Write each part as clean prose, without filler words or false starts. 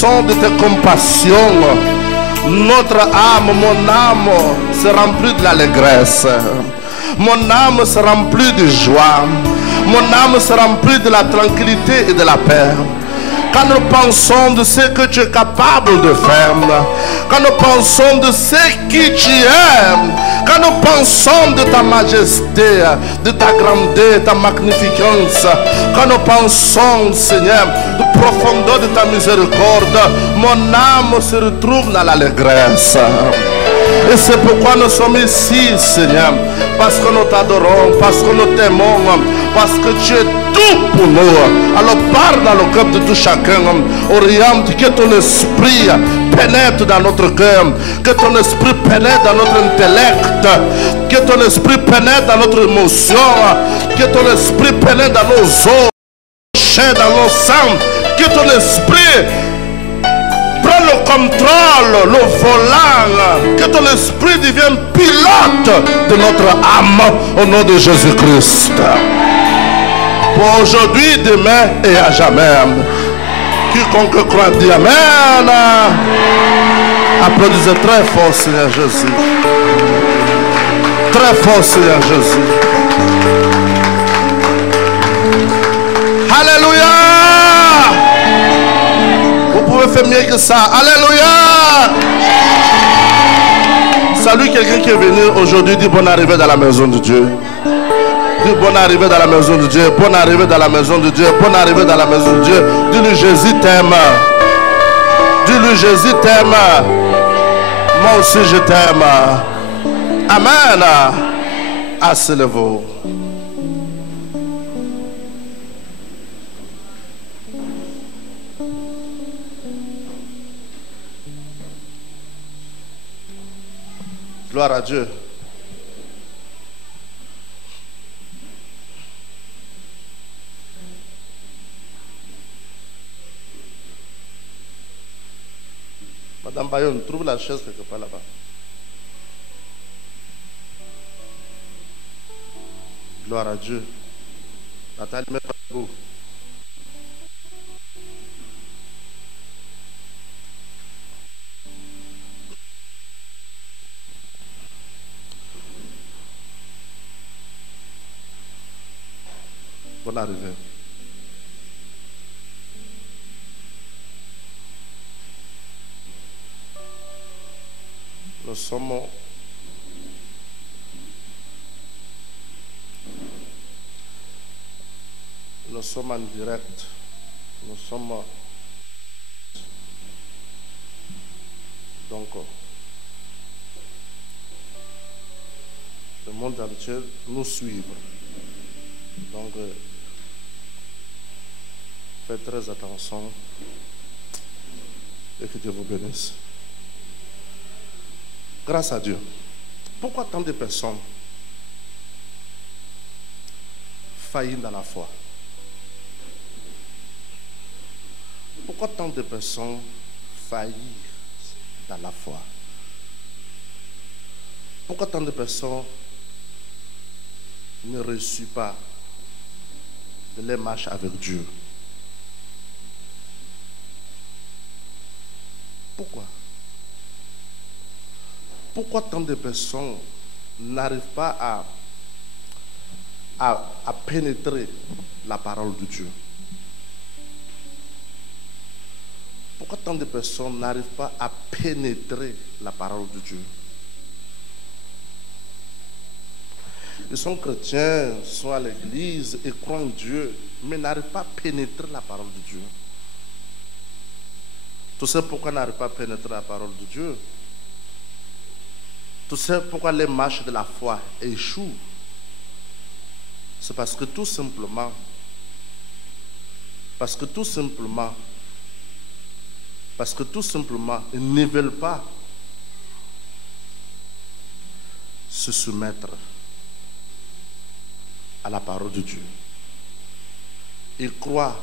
de tes compassions, notre âme, mon âme se remplit de l'allégresse. Mon âme se remplit de joie. Mon âme se remplit de la tranquillité et de la paix. Quand nous pensons de ce que tu es capable de faire, quand nous pensons de ce qui tu es, quand nous pensons de ta majesté, de ta grandeur, ta magnificence, quand nous pensons, Seigneur, de profondeur de ta miséricorde, mon âme se retrouve dans l'allégresse. Et c'est pourquoi nous sommes ici, Seigneur, parce que nous t'adorons, parce que nous t'aimons, parce que tu es tout pour nous. Alors parle dans le cœur de tout chacun, oriente, que ton esprit pénètre dans notre cœur, que ton esprit pénètre dans notre intellect, que ton esprit pénètre dans notre émotion, que ton esprit pénètre dans nos os, dans nos sangs, que ton esprit prends le contrôle, le volant, que ton esprit devienne pilote de notre âme au nom de Jésus-Christ. Pour aujourd'hui, demain et à jamais. Quiconque croit dit Amen. Applaudissez très fort, Seigneur Jésus. Très fort, Seigneur Jésus. Alléluia. Vous pouvez faire mieux que ça. Alléluia. Salut quelqu'un qui est venu aujourd'hui, dit bonne arrivée dans la maison de Dieu. Dis bonne arrivée dans la maison de Dieu. Bonne arrivée dans la maison de Dieu. Bonne arrivée dans la maison de Dieu. Dis-lui Jésus t'aime. Dis-lui Jésus t'aime. Moi aussi je t'aime. Amen. Asseyez-vous. Gloire à Dieu. Madame Bayonne, trouve la chaise quelque part là-bas. Gloire à Dieu. Nathalie, mets pas debout. Bonne arrivée. Nous sommes en direct. Nous sommes donc le monde entier nous suit. Donc faites très attention et que Dieu vous bénisse. Grâce à Dieu. Pourquoi tant de personnes faillissent dans la foi? Pourquoi tant de personnes faillissent dans la foi? Pourquoi tant de personnes ne réussissent pas de les marches avec Dieu? Pourquoi? Pourquoi tant de personnes n'arrivent pas à pénétrer la parole de Dieu? Pourquoi tant de personnes n'arrivent pas à pénétrer la parole de Dieu? Ils sont chrétiens, sont à l'église et croient en Dieu, mais n'arrivent pas à pénétrer la parole de Dieu. Tu sais pourquoi ils n'arrivent pas à pénétrer la parole de Dieu? Tu sais pourquoi les marches de la foi échouent? C'est parce que tout simplement, ils ne veulent pas se soumettre à la parole de Dieu. Ils croient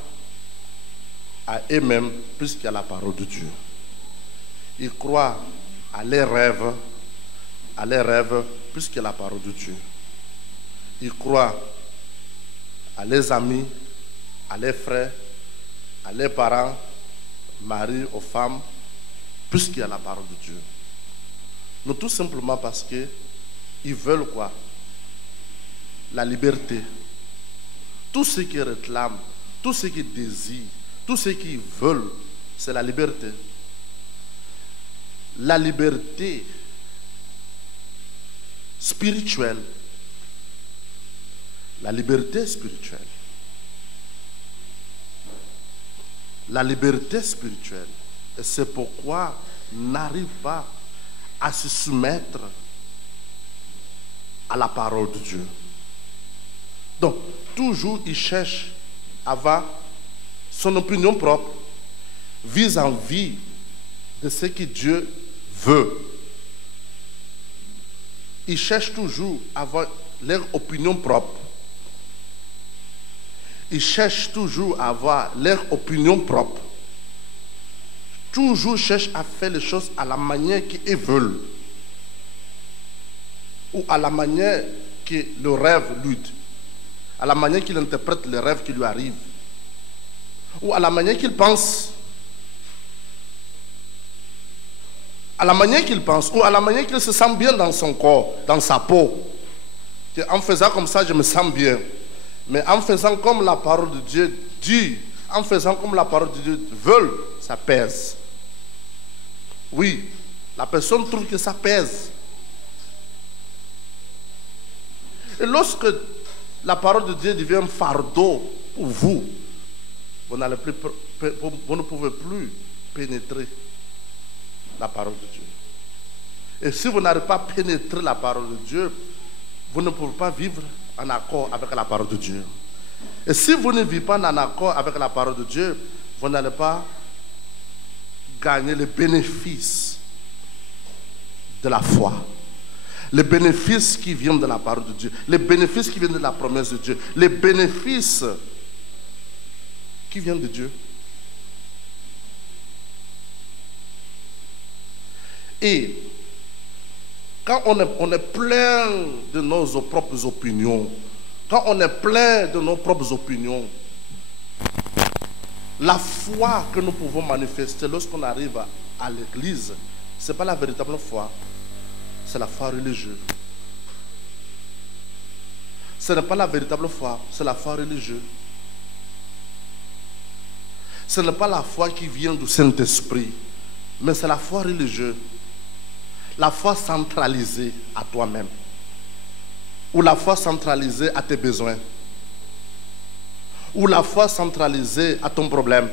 à eux-mêmes plus qu'à la parole de Dieu. Ils croient à leurs rêves, plus qu'à la parole de Dieu. Ils croient à leurs amis, à leurs frères, à leurs parents, marient aux femmes puisqu'il y a la parole de Dieu. Non, tout simplement parce qu'ils veulent quoi? La liberté. Tout ce qu'ils réclament, tout ce qu'ils désirent, tout ce qu'ils veulent, c'est la liberté. La liberté spirituelle. La liberté spirituelle. La liberté spirituelle. Et c'est pourquoi n'arrive pas à se soumettre à la parole de Dieu. Donc, toujours il cherche à avoir son opinion propre, vis-à-vis de ce que Dieu veut. Ils cherchent toujours à avoir leur opinion propre. Ils cherchent toujours à avoir leur opinion propre. Toujours cherchent à faire les choses à la manière qu'ils veulent. Ou à la manière que le rêve lui dit. À la manière qu'il interprète les rêves qui lui arrivent. Ou à la manière qu'il pense. À la manière qu'il pense. Ou à la manière qu'il se sent bien dans son corps, dans sa peau. En faisant comme ça, je me sens bien. Mais en faisant comme la parole de Dieu dit, en faisant comme la parole de Dieu veut, ça pèse. Oui, la personne trouve que ça pèse. Et lorsque la parole de Dieu devient un fardeau pour vous, vous ne pouvez plus pénétrer la parole de Dieu. Et si vous n'arrivez pas à pénétrer la parole de Dieu, vous ne pouvez pas vivre en accord avec la parole de Dieu. Et si vous ne vivez pas en accord avec la parole de Dieu, vous n'allez pas gagner les bénéfices de la foi. Les bénéfices qui viennent de la parole de Dieu. Les bénéfices qui viennent de la promesse de Dieu. Les bénéfices qui viennent de Dieu. Et quand on est plein de nos propres opinions, quand on est plein de nos propres opinions, la foi que nous pouvons manifester lorsqu'on arrive à l'église, ce n'est pas la véritable foi, c'est la foi religieuse. Ce n'est pas la véritable foi, c'est la foi religieuse. Ce n'est pas la foi qui vient du Saint-Esprit, mais c'est la foi religieuse. La foi centralisée à toi-même. Ou la foi centralisée à tes besoins. Ou la foi centralisée à ton problème.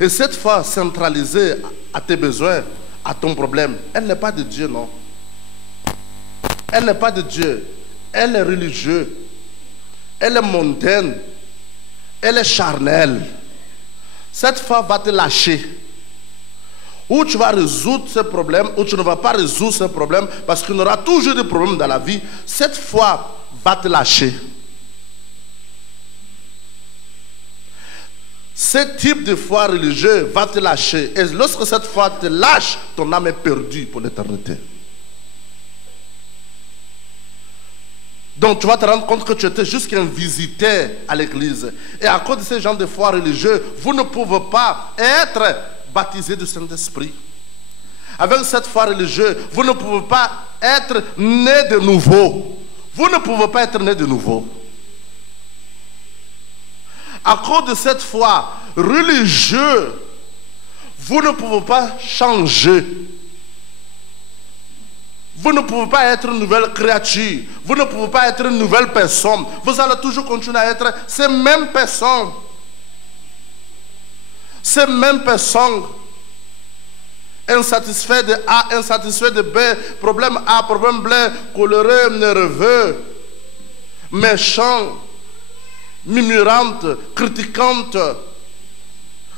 Et cette foi centralisée à tes besoins, à ton problème, elle n'est pas de Dieu, non. Elle n'est pas de Dieu. Elle est religieuse. Elle est mondaine. Elle est charnelle. Cette foi va te lâcher. Ou tu vas résoudre ce problème, ou tu ne vas pas résoudre ce problème, parce qu'il y aura toujours des problèmes dans la vie. Cette foi va te lâcher. Ce type de foi religieuse va te lâcher. Et lorsque cette foi te lâche, ton âme est perdue pour l'éternité. Donc tu vas te rendre compte que tu étais juste qu'un visiteur à l'église. Et à cause de ces gens de foi religieux, vous ne pouvez pas être baptisé du Saint-Esprit. Avec cette foi religieuse, vous ne pouvez pas être né de nouveau. Vous ne pouvez pas être né de nouveau. À cause de cette foi religieuse, vous ne pouvez pas changer. Vous ne pouvez pas être une nouvelle créature. Vous ne pouvez pas être une nouvelle personne. Vous allez toujours continuer à être ces mêmes personnes. Ces mêmes personnes. Insatisfait de A, insatisfait de B, problème A, problème B, coléreux, nerveux, méchant, murmurante, critiquante,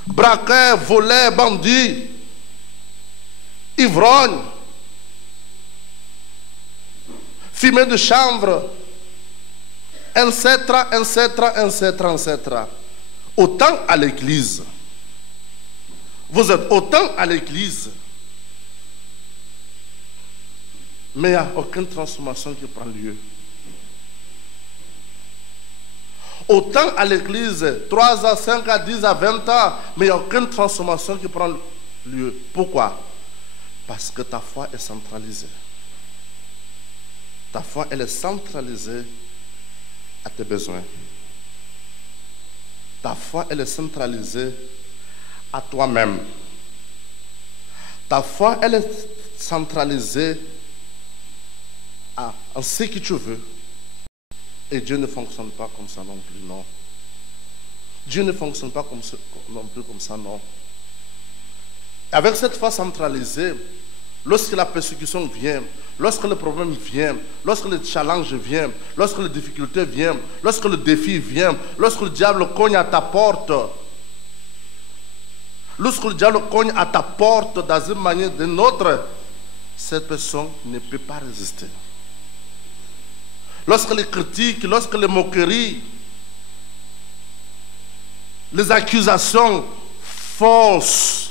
braqueur, voleur, bandit, ivrogne, fumée de chanvre, etc., etc., etc., etc. Autant à l'église. Vous êtes autant à l'église. Mais il n'y a aucune transformation qui prend lieu. autant à l'église, 3 ans, 5 ans, 10 ans, 20 ans, mais il n'y a aucune transformation qui prend lieu. Pourquoi? Parce que ta foi est centralisée. Ta foi, elle est centralisée à tes besoins. Ta foi, elle est centralisée à toi-même. Ta foi, elle est centralisée en ce que tu veux. Et Dieu ne fonctionne pas comme ça non plus, non. Dieu ne fonctionne pas non plus comme ça, non. Avec cette foi centralisée, lorsque la persécution vient, lorsque le problème vient, lorsque le challenge vient, lorsque les difficultés viennent, lorsque le défi vient, lorsque le diable cogne à ta porte, lorsque le diable cogne à ta porte dans une manière ou d'une autre, cette personne ne peut pas résister. Lorsque les critiques, lorsque les moqueries, les accusations fausses,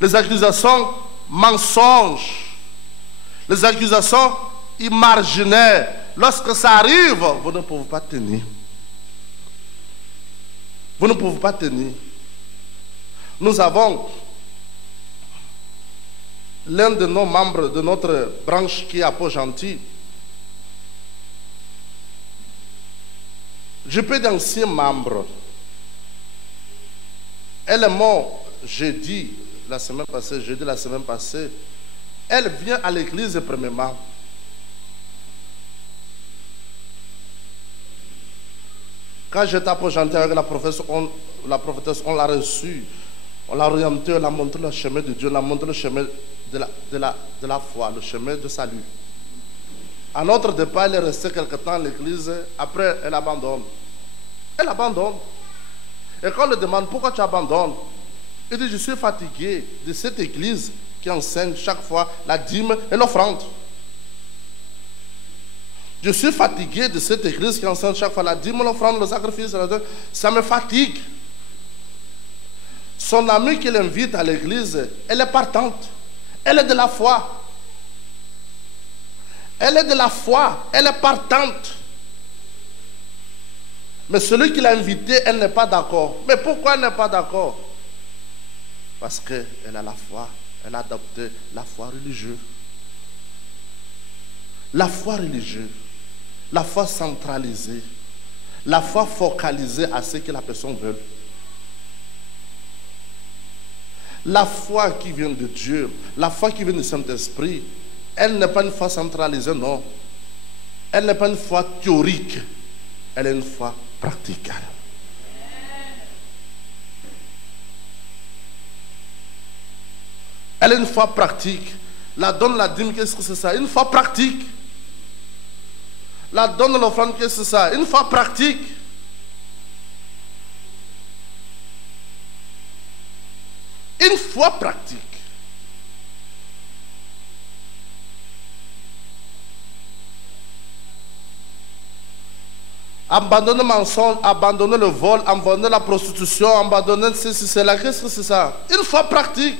les accusations mensonges, les accusations imaginaires, lorsque ça arrive, vous ne pouvez pas tenir. Vous ne pouvez pas tenir. Nous avons l'un de nos membres de notre branche qui est à Port-Gentil. Je peux d'anciens membres. Elle est morte jeudi la semaine passée. Elle vient à l'église premièrement. Quand j'étais à Port-Gentil avec la prophétesse, on l'a reçue. On l'a orientée, on l'a montré le chemin de Dieu, on l'a montré le chemin de la foi, le chemin de salut. À notre départ, elle est restée quelque temps à l'église. Après, elle abandonne. Elle abandonne. Et quand on lui demande pourquoi tu abandonnes, il dit, je suis fatigué de cette église qui enseigne chaque fois la dîme et l'offrande. Je suis fatigué de cette église qui enseigne chaque fois la dîme, l'offrande, le sacrifice. Ça me fatigue. Son amie qui l'invite à l'église, elle est partante. Elle est de la foi. Elle est de la foi. Elle est partante. Mais celui qui l'a invitée, elle n'est pas d'accord. Mais pourquoi elle n'est pas d'accord? Parce qu'elle a la foi. Elle a adopté la foi religieuse. La foi religieuse. La foi centralisée. La foi focalisée à ce que la personne veut. La foi qui vient de Dieu, la foi qui vient du Saint-Esprit, elle n'est pas une foi centralisée, non. Elle n'est pas une foi théorique. Elle est une foi pratique. Elle est une foi pratique. La donne, la dîme, qu'est-ce que c'est ça? Une foi pratique. La donne, l'offrande, qu'est-ce que c'est ça? Une foi pratique. Une foi pratique. Abandonner le mensonge, abandonner le vol, abandonner la prostitution, abandonner ceci, cela, qu'est-ce que c'est ça? Une foi pratique.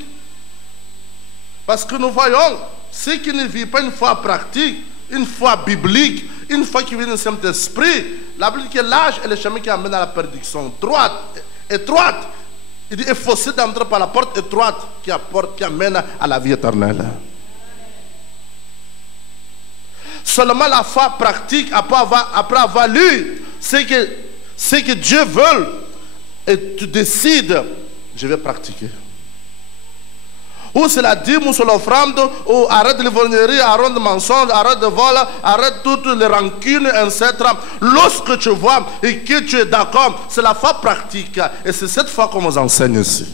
Parce que nous voyons, ceux qui ne vivent pas une foi pratique, une foi biblique, une foi qui vient du Saint-Esprit, la Bible dit que l'âge est le chemin qui amène à la perdition. Étroite. Il dit, il faut d'entrer par la porte étroite qui amène à la vie éternelle. Seulement la foi pratique, après avoir lu ce que Dieu veut, et tu décides, je vais pratiquer. Ou c'est la dîme, ou c'est l'offrande, ou arrête de l'ivrognerie, arrête de mensonge, arrête de vol, arrête toutes les rancunes, etc. Lorsque tu vois et que tu es d'accord, c'est la foi pratique. Et c'est cette foi qu'on nous enseigne ici.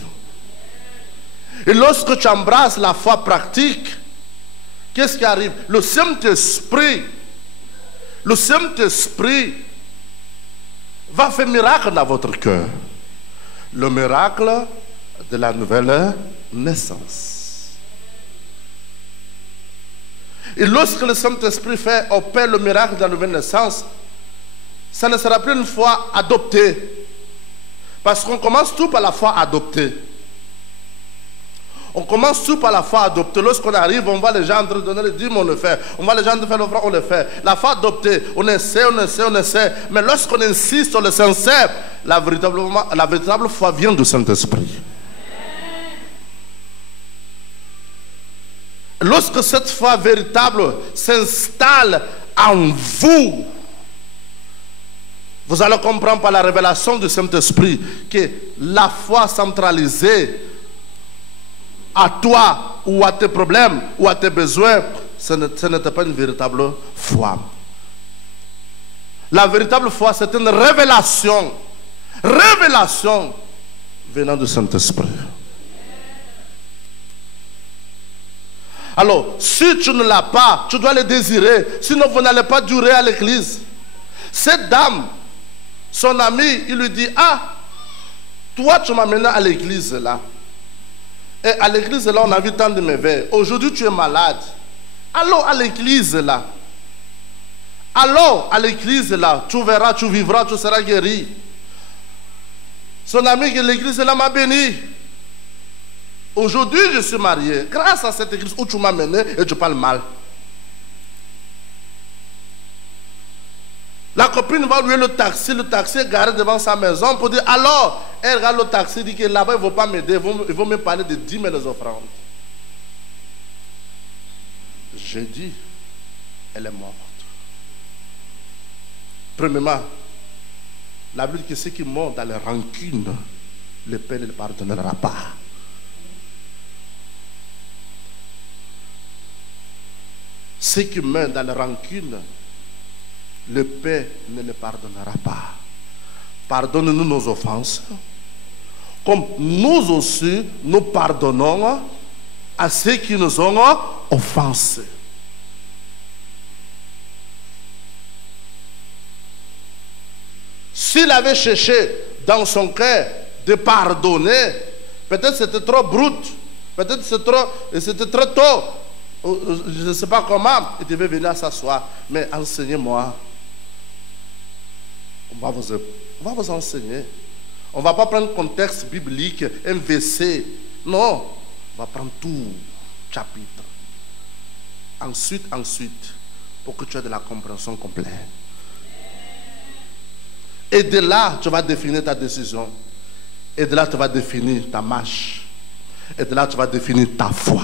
Et lorsque tu embrasses la foi pratique, qu'est-ce qui arrive? Le Saint-Esprit va faire miracle dans votre cœur. Le miracle de la nouvelle naissance. Et lorsque le Saint-Esprit opère le miracle de la nouvelle naissance, ça ne sera plus une foi adoptée. Parce qu'on commence tout par la foi adoptée. On commence tout par la foi adoptée. Lorsqu'on arrive, on voit les gens en train de donner les dîmes, on le fait. On voit les gens de faire l'offrande, on le fait. La foi adoptée, on essaie. Mais lorsqu'on insiste sur le sincère, la véritable foi vient du Saint-Esprit. Lorsque cette foi véritable s'installe en vous, vous allez comprendre par la révélation du Saint-Esprit que la foi centralisée à toi ou à tes problèmes ou à tes besoins, ce n'était pas une véritable foi. La véritable foi, c'est une révélation venant du Saint-Esprit. Alors, si tu ne l'as pas, tu dois le désirer, sinon vous n'allez pas durer à l'église. Cette dame, son ami, il lui dit, ah, toi tu m'as mené à l'église là. Et à l'église là, on a vu tant de merveilles. Aujourd'hui, tu es malade. Allons à l'église là. Allons à l'église là. Tu verras, tu vivras, tu seras guéri. Son ami de l'église là m'a béni. Aujourd'hui, je suis marié. Grâce à cette église où tu m'as mené et tu parles mal. La copine va louer le taxi est garé devant sa maison pour dire alors, elle regarde le taxi, dit que là-bas, il ne vont pas m'aider, ils vont me parler de 10 000 offrandes. J'ai dit, elle est morte. Premièrement, la Bible dit que ceux qui meurent dans les rancunes, le Père ne le pardonnera pas. Ceux qui meurent dans les rancunes, le Père ne le pardonnera pas. Pardonne-nous nos offenses, comme nous aussi, nous pardonnons à ceux qui nous ont offensés. S'il avait cherché dans son cœur de pardonner, peut-être c'était trop brut, peut-être c'était trop tôt, je ne sais pas comment, il devait venir s'asseoir, mais enseignez-moi. On va vous enseigner. On ne va pas prendre un contexte biblique, un verset. Non, on va prendre tout chapitre. Ensuite, pour que tu aies de la compréhension complète. Et de là, tu vas définir ta décision. Et de là, tu vas définir ta marche. Et de là, tu vas définir ta foi.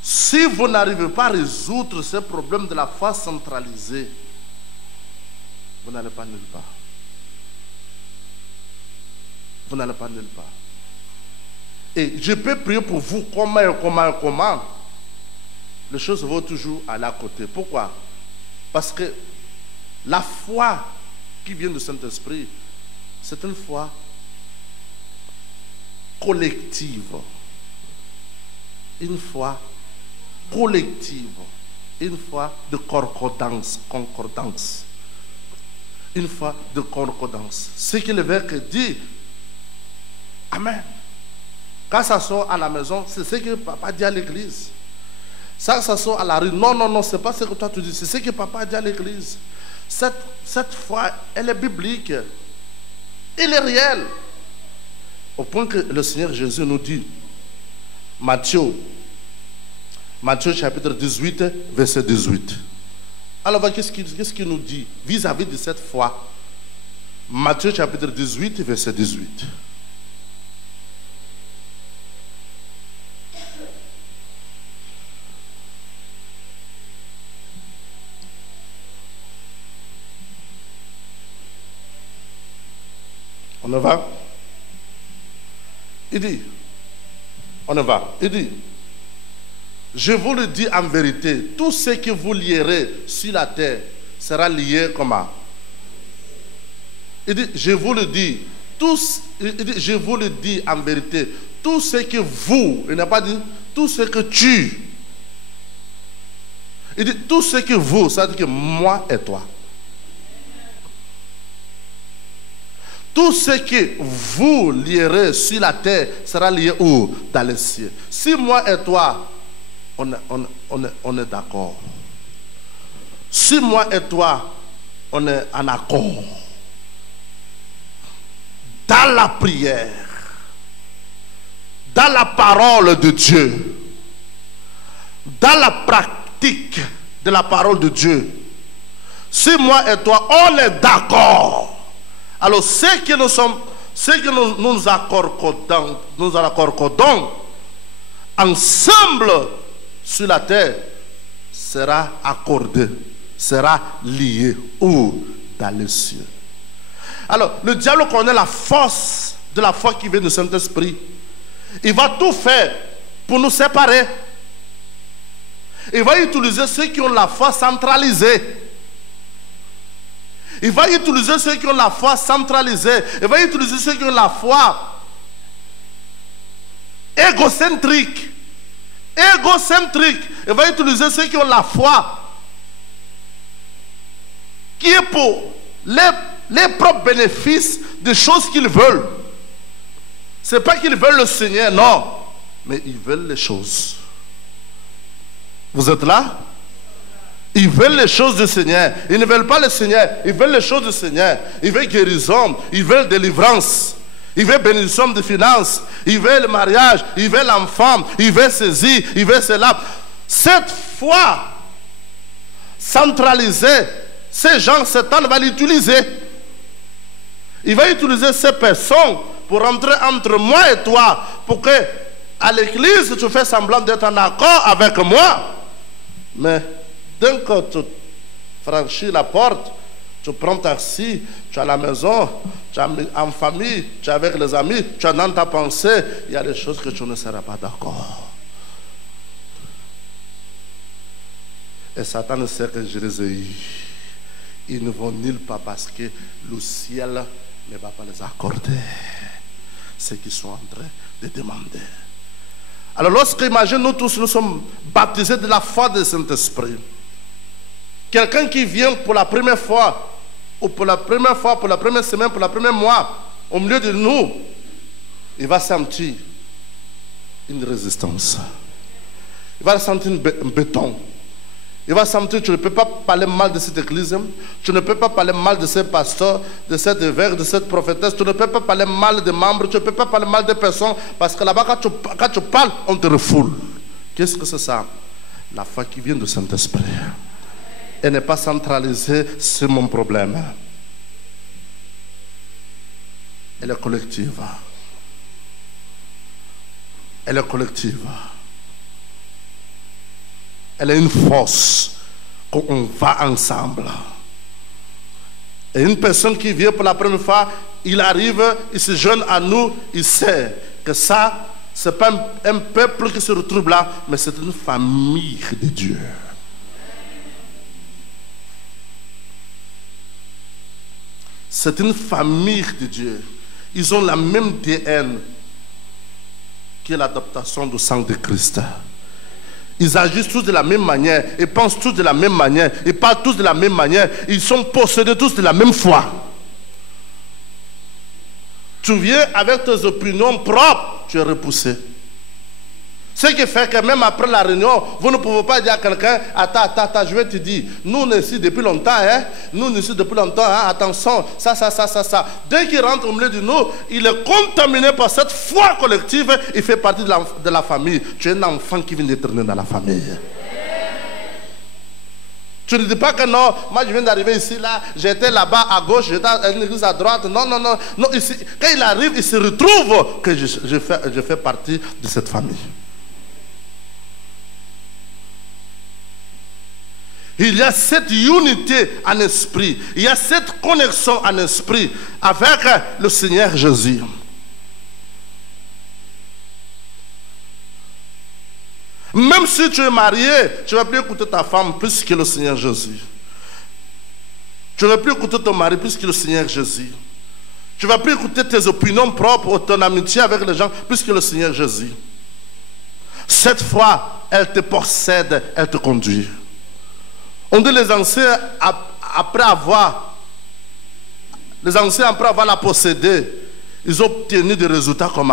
Si vous n'arrivez pas à résoudre ce problème de la foi centralisée, vous n'allez pas nulle part. Vous n'allez pas nulle part. Et je peux prier pour vous comment. Les choses vont toujours aller à côté. Pourquoi? Parce que la foi qui vient du Saint-Esprit, c'est une foi collective. Une foi collective, une foi de concordance. Une foi de concordance. Ce que l'évêque dit, amen. Quand ça sort à la maison, c'est ce que papa dit à l'église. Ça sort à la rue, non, c'est pas ce que toi tu dis, c'est ce que papa dit à l'église. Cette foi, elle est biblique. Elle est réelle. Au point que le Seigneur Jésus nous dit, Matthieu chapitre 18, verset 18. Alors, qu'est-ce qu'il nous dit vis-à-vis de cette foi? Matthieu chapitre 18, verset 18. On y va? Il dit, on y va. Il dit, je vous le dis en vérité, tout ce que vous lierez sur la terre sera lié comment? Il dit, je vous le dis, je vous le dis en vérité, tout ce que vous, il n'a pas dit tout ce que tu. Il dit, tout ce que vous, ça veut dire que moi et toi. Tout ce que vous lierez sur la terre sera lié où? Dans les cieux. Si moi et toi, on est d'accord. Si moi et toi, on est en accord, dans la prière, dans la parole de Dieu, dans la pratique de la parole de Dieu, si moi et toi, on est d'accord, alors ce que nous accordons ensemble sur la terre sera accordé, sera lié où? Dans les cieux. Alors, le diable connaît la force de la foi qui vient du Saint-Esprit. Il va tout faire pour nous séparer. Il va utiliser ceux qui ont la foi centralisée. Il va utiliser ceux qui ont la foi centralisée. Il va utiliser ceux qui ont la foi égocentrique. Il va utiliser ceux qui ont la foi qui est pour les propres bénéfices des choses qu'ils veulent. Ce n'est pas qu'ils veulent le Seigneur, non. Mais ils veulent les choses. Vous êtes là? Ils veulent les choses du Seigneur. Ils ne veulent pas le Seigneur. Ils veulent les choses du Seigneur. Ils veulent guérison. Ils veulent délivrance. Ils veulent bénédiction de finances. Ils veulent le mariage. Ils veulent l'enfant. Ils veulent ceci. Ils veulent cela. Cette foi centralisée, ces gens, Satan va l'utiliser. Il va utiliser ces personnes pour rentrer entre moi et toi. Pour que à l'église, tu fais semblant d'être en accord avec moi. Mais dès que tu franchis la porte, tu prends taxi, tu es à la maison, tu es en famille, tu es avec les amis, tu es dans ta pensée, il y a des choses que tu ne seras pas d'accord. Et Satan sait que je les ai eus. Ils ne vont nulle part parce que le ciel ne va pas les accorder ce qu'ils sont en train de demander. Alors lorsqu'imagine nous tous nous sommes baptisés de la foi du Saint-Esprit, quelqu'un qui vient pour la première fois, ou pour la première fois, pour la première semaine, pour le premier mois, au milieu de nous, il va sentir une résistance. Il va sentir un béton. Il va sentir que tu ne peux pas parler mal de cette église, tu ne peux pas parler mal de ce pasteur, de cet évêque, de cette prophétesse, tu ne peux pas parler mal des membres, tu ne peux pas parler mal des personnes, parce que là-bas, quand tu parles, on te refoule. Qu'est-ce que c'est ça? La foi qui vient du Saint-Esprit. Elle n'est pas centralisée sur mon problème. Elle est collective. Elle est collective. Elle est une force qu'on va ensemble. Et une personne qui vient pour la première fois, il arrive, il se joint à nous, il sait que ça, ce n'est pas un peuple qui se retrouve là, mais c'est une famille de Dieu. C'est une famille de Dieu. Ils ont la même DN qui est l'adaptation du sang de Christ. Ils agissent tous de la même manière, ils pensent tous de la même manière, ils parlent tous de la même manière, ils sont possédés tous de la même foi. Tu viens avec tes opinions propres, tu es repoussé. Ce qui fait que même après la réunion, vous ne pouvez pas dire à quelqu'un, attends, je vais te dire, nous on est ici depuis longtemps, attention, ça. Dès qu'il rentre au milieu de nous, il est contaminé par cette foi collective, il fait partie de la famille. Tu es un enfant qui vient d'être né dans la famille. Tu ne dis pas que non, moi je viens d'arriver ici, là, j'étais là-bas à gauche, j'étais à une église à droite. Non, ici, quand il arrive, il se retrouve que je fais partie de cette famille. Il y a cette unité en esprit. Il y a cette connexion en esprit avec le Seigneur Jésus. Même si tu es marié, tu ne vas plus écouter ta femme plus que le Seigneur Jésus. Tu ne vas plus écouter ton mari plus que le Seigneur Jésus. Tu ne vas plus écouter tes opinions propres ou ton amitié avec les gens plus que le Seigneur Jésus. Cette fois, elle te possède, elle te conduit. On dit les anciens, après avoir la possédée, ils ont obtenu des résultats comme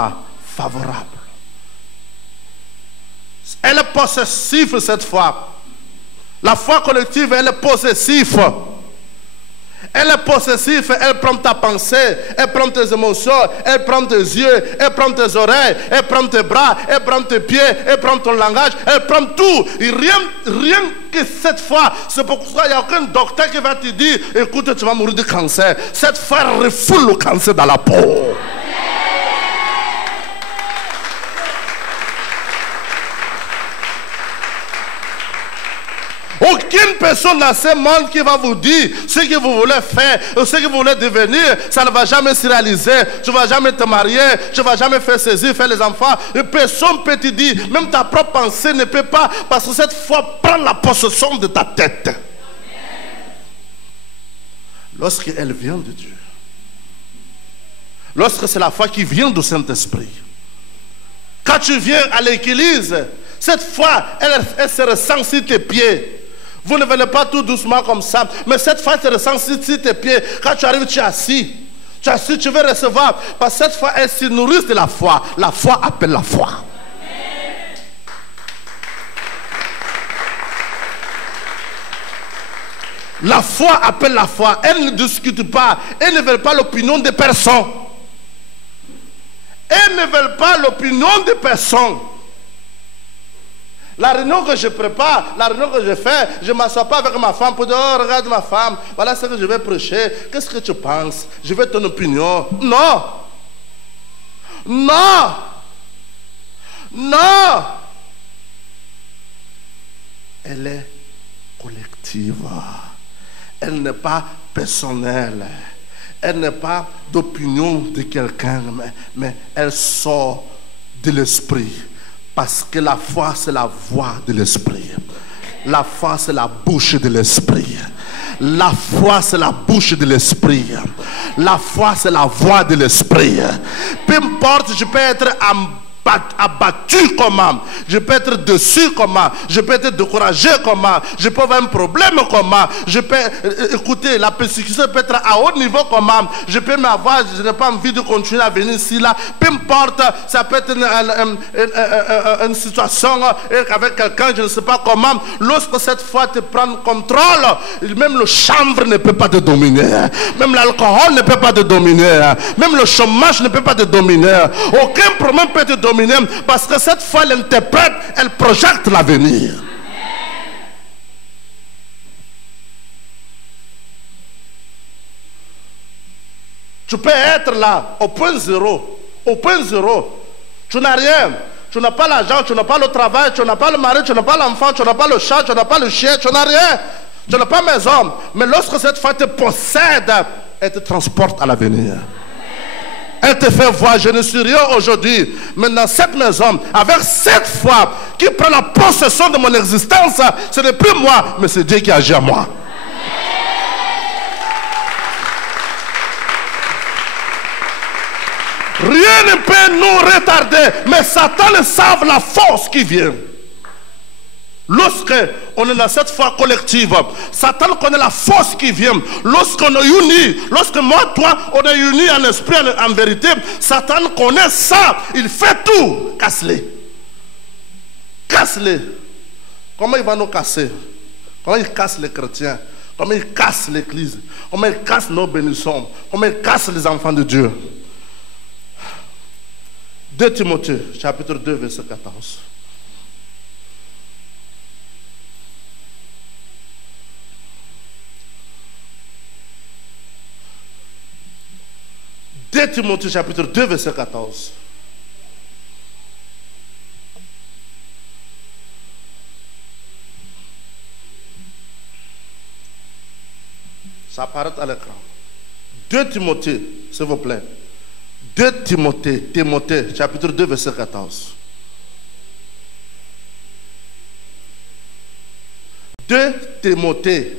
favorables. Elle est possessive cette foi. La foi collective, elle est possessive. Elle est possessive, elle prend ta pensée, elle prend tes émotions, elle prend tes yeux, elle prend tes oreilles, elle prend tes bras, elle prend tes pieds, elle prend ton langage, elle prend tout. Et rien que cette foi, c'est pourquoi il n'y a aucun docteur qui va te dire, écoute, tu vas mourir de cancer. Cette foi refoule le cancer dans la peau. Aucune personne dans ce monde qui va vous dire ce que vous voulez faire, ce que vous voulez devenir, ça ne va jamais se réaliser. Tu ne vas jamais te marier, tu ne vas jamais faire saisir, faire les enfants. Et personne ne peut te dire, même ta propre pensée ne peut pas, parce que cette foi prend la possession de ta tête. Lorsqu'elle vient de Dieu, lorsque c'est la foi qui vient du Saint-Esprit, quand tu viens à l'église, cette foi, elle se ressent sur tes pieds. Vous ne venez pas tout doucement comme ça, mais cette foi se ressent sur tes pieds. Quand tu arrives, tu es assis. Tu es assis, tu veux recevoir. Parce que cette foi, elle se nourrit de la foi. La foi appelle la foi. La foi appelle la foi. Elle ne discute pas. Elle ne veut pas l'opinion des personnes. Elle ne veut pas l'opinion des personnes. La réunion que je prépare, la réunion que je fais, je ne m'assois pas avec ma femme pour dire, oh, regarde ma femme, voilà ce que je vais prêcher. Qu'est-ce que tu penses? Je veux ton opinion. Non. Non. Non. Elle est collective. Elle n'est pas personnelle. Elle n'est pas d'opinion de quelqu'un, mais elle sort de l'esprit. Parce que la foi, c'est la voix de l'esprit. La foi, c'est la bouche de l'esprit. La foi, c'est la bouche de l'esprit. La foi, c'est la voix de l'esprit. Peu importe, je peux être abattu comment, je peux être dessus comment, je peux être découragé comment, je peux avoir un problème comment, je peux écouter, la persécution peut être à haut niveau comment, je peux m'avoir, je n'ai pas envie de continuer à venir ici là, peu importe, ça peut être une situation avec quelqu'un, je ne sais pas comment, lorsque cette foi te prend contrôle, même le chanvre ne peut pas te dominer, même l'alcool ne peut pas te dominer, même le chômage ne peut pas te dominer, aucun problème peut te dominer. Parce que cette foi, elle interprète, elle projette l'avenir. Tu peux être là, au point zéro. Au point zéro. Tu n'as rien. Tu n'as pas l'argent, tu n'as pas le travail, tu n'as pas le mari, tu n'as pas l'enfant, tu n'as pas le chat, tu n'as pas le chien, tu n'as rien. Tu n'as pas maison. Mais lorsque cette foi te possède, elle te transporte à l'avenir. Elle te fait voir, je ne suis rien aujourd'hui, mais dans cette maison, avec cette foi qui prend la possession de mon existence, ce n'est plus moi, mais c'est Dieu qui agit en moi. Rien ne peut nous retarder, mais Satan savent la force qui vient. Lorsque on est dans cette foi collective, Satan connaît la force qui vient. Lorsqu'on est unis, lorsque moi, toi, on est unis en esprit, en vérité, Satan connaît ça. Il fait tout. Casse-les. Casse-les. Comment il va nous casser? Comment il casse les chrétiens? Comment il casse l'église? Comment il casse nos bénissons? Comment il casse les enfants de Dieu? 2 Timothée, chapitre 2, verset 14. Timothée chapitre 2 verset 14. Ça apparaît à l'écran. 2 Timothée, s'il vous plaît. 2 Timothée, chapitre 2 verset 14. 2 Timothée.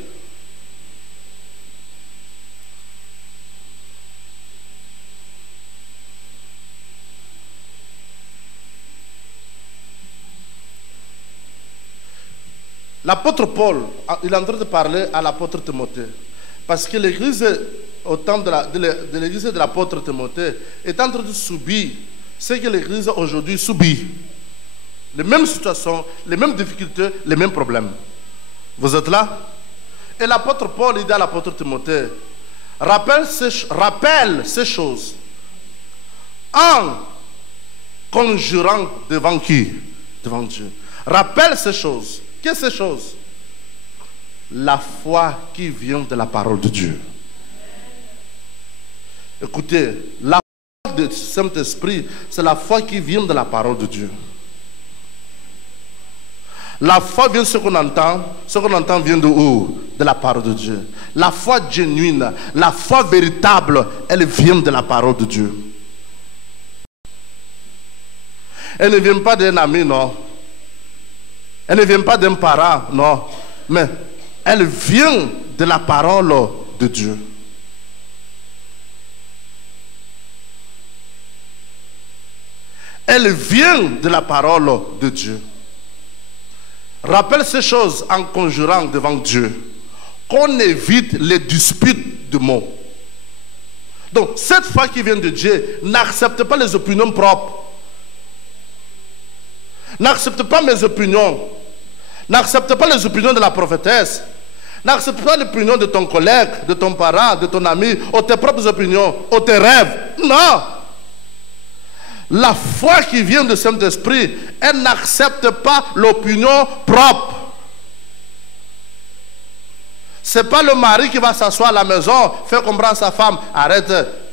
L'apôtre Paul, il est en train de parler à l'apôtre Timothée. Parce que l'église, au temps de l'église de l'apôtre Timothée, est en train de subir ce que l'église aujourd'hui subit. les mêmes situations, les mêmes difficultés, les mêmes problèmes. Vous êtes là? Et l'apôtre Paul, il dit à l'apôtre Timothée, rappelle ces choses en conjurant devant qui? Devant Dieu. Rappelle ces choses. Qu'est-ce que ces choses? La foi qui vient de la parole de Dieu. Écoutez, la foi du Saint-Esprit, c'est la foi qui vient de la parole de Dieu. La foi vient de ce qu'on entend vient de où? De la parole de Dieu. La foi genuine, la foi véritable, elle vient de la parole de Dieu. Elle ne vient pas d'un ami, non. Elle ne vient pas d'un parent, non. Mais elle vient de la parole de Dieu. Elle vient de la parole de Dieu. Rappelle ces choses en conjurant devant Dieu, qu'on évite les disputes de mots. Donc, cette foi qui vient de Dieu n'accepte pas les opinions propres. N'accepte pas mes opinions. N'accepte pas les opinions de la prophétesse. N'accepte pas l'opinion de ton collègue, de ton parent, de ton ami, ou tes propres opinions, ou tes rêves. Non! La foi qui vient du Saint-Esprit, elle n'accepte pas l'opinion propre. Ce n'est pas le mari qui va s'asseoir à la maison, faire comprendre à sa femme, arrête,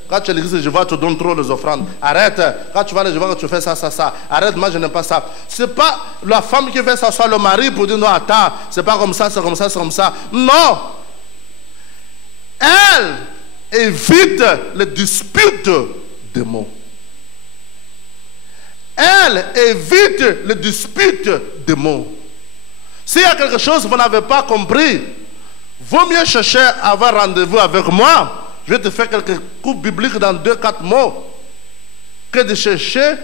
quand tu es à l'église, je vois, tu donnes trop les offrandes. Arrête, quand tu vas, je vois que tu fais ça, ça, ça. Arrête, moi je n'aime pas ça. Ce n'est pas la femme qui fait s'asseoir le mari pour dire non, attends, c'est pas comme ça, c'est comme ça, c'est comme ça. Non! Elle évite les disputes de mots. Elle évite les disputes de mots. S'il y a quelque chose que vous n'avez pas compris, vaut mieux chercher à avoir rendez-vous avec moi. Je vais te faire quelques coups bibliques dans 2-4 mots que de chercher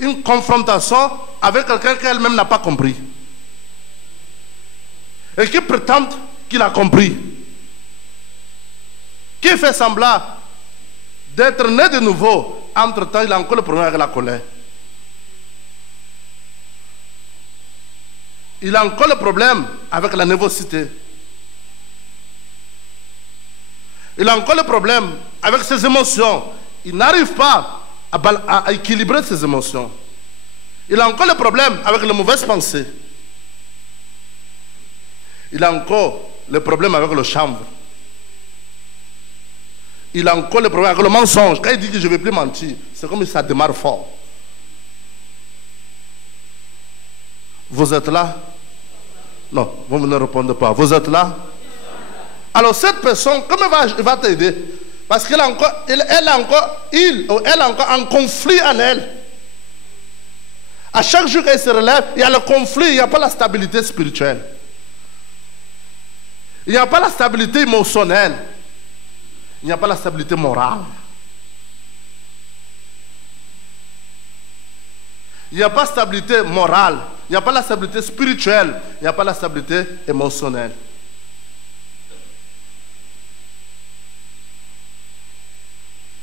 une confrontation avec quelqu'un qu'elle-même n'a pas compris et qui prétend qu'il a compris, qui fait semblant d'être né de nouveau. Entre-temps, il a encore le problème avec la colère. Il a encore le problème avec la nervosité. Il a encore le problème avec ses émotions. Il n'arrive pas à équilibrer ses émotions. Il a encore le problème avec les mauvaises pensées. Il a encore le problème avec le chanvre. Il a encore le problème avec le mensonge. Quand il dit que je ne vais plus mentir, c'est comme si ça démarre fort. Vous êtes là? Non, vous ne répondez pas. Vous êtes là? Alors cette personne, comment elle va t'aider? Parce qu'elle a encore, elle a encore un conflit en elle. À chaque jour qu'elle se relève, il y a le conflit, il n'y a pas la stabilité spirituelle. Il n'y a pas la stabilité émotionnelle. Il n'y a pas la stabilité morale. Il n'y a pas la stabilité morale. Il n'y a pas la stabilité spirituelle. Il n'y a pas la stabilité émotionnelle.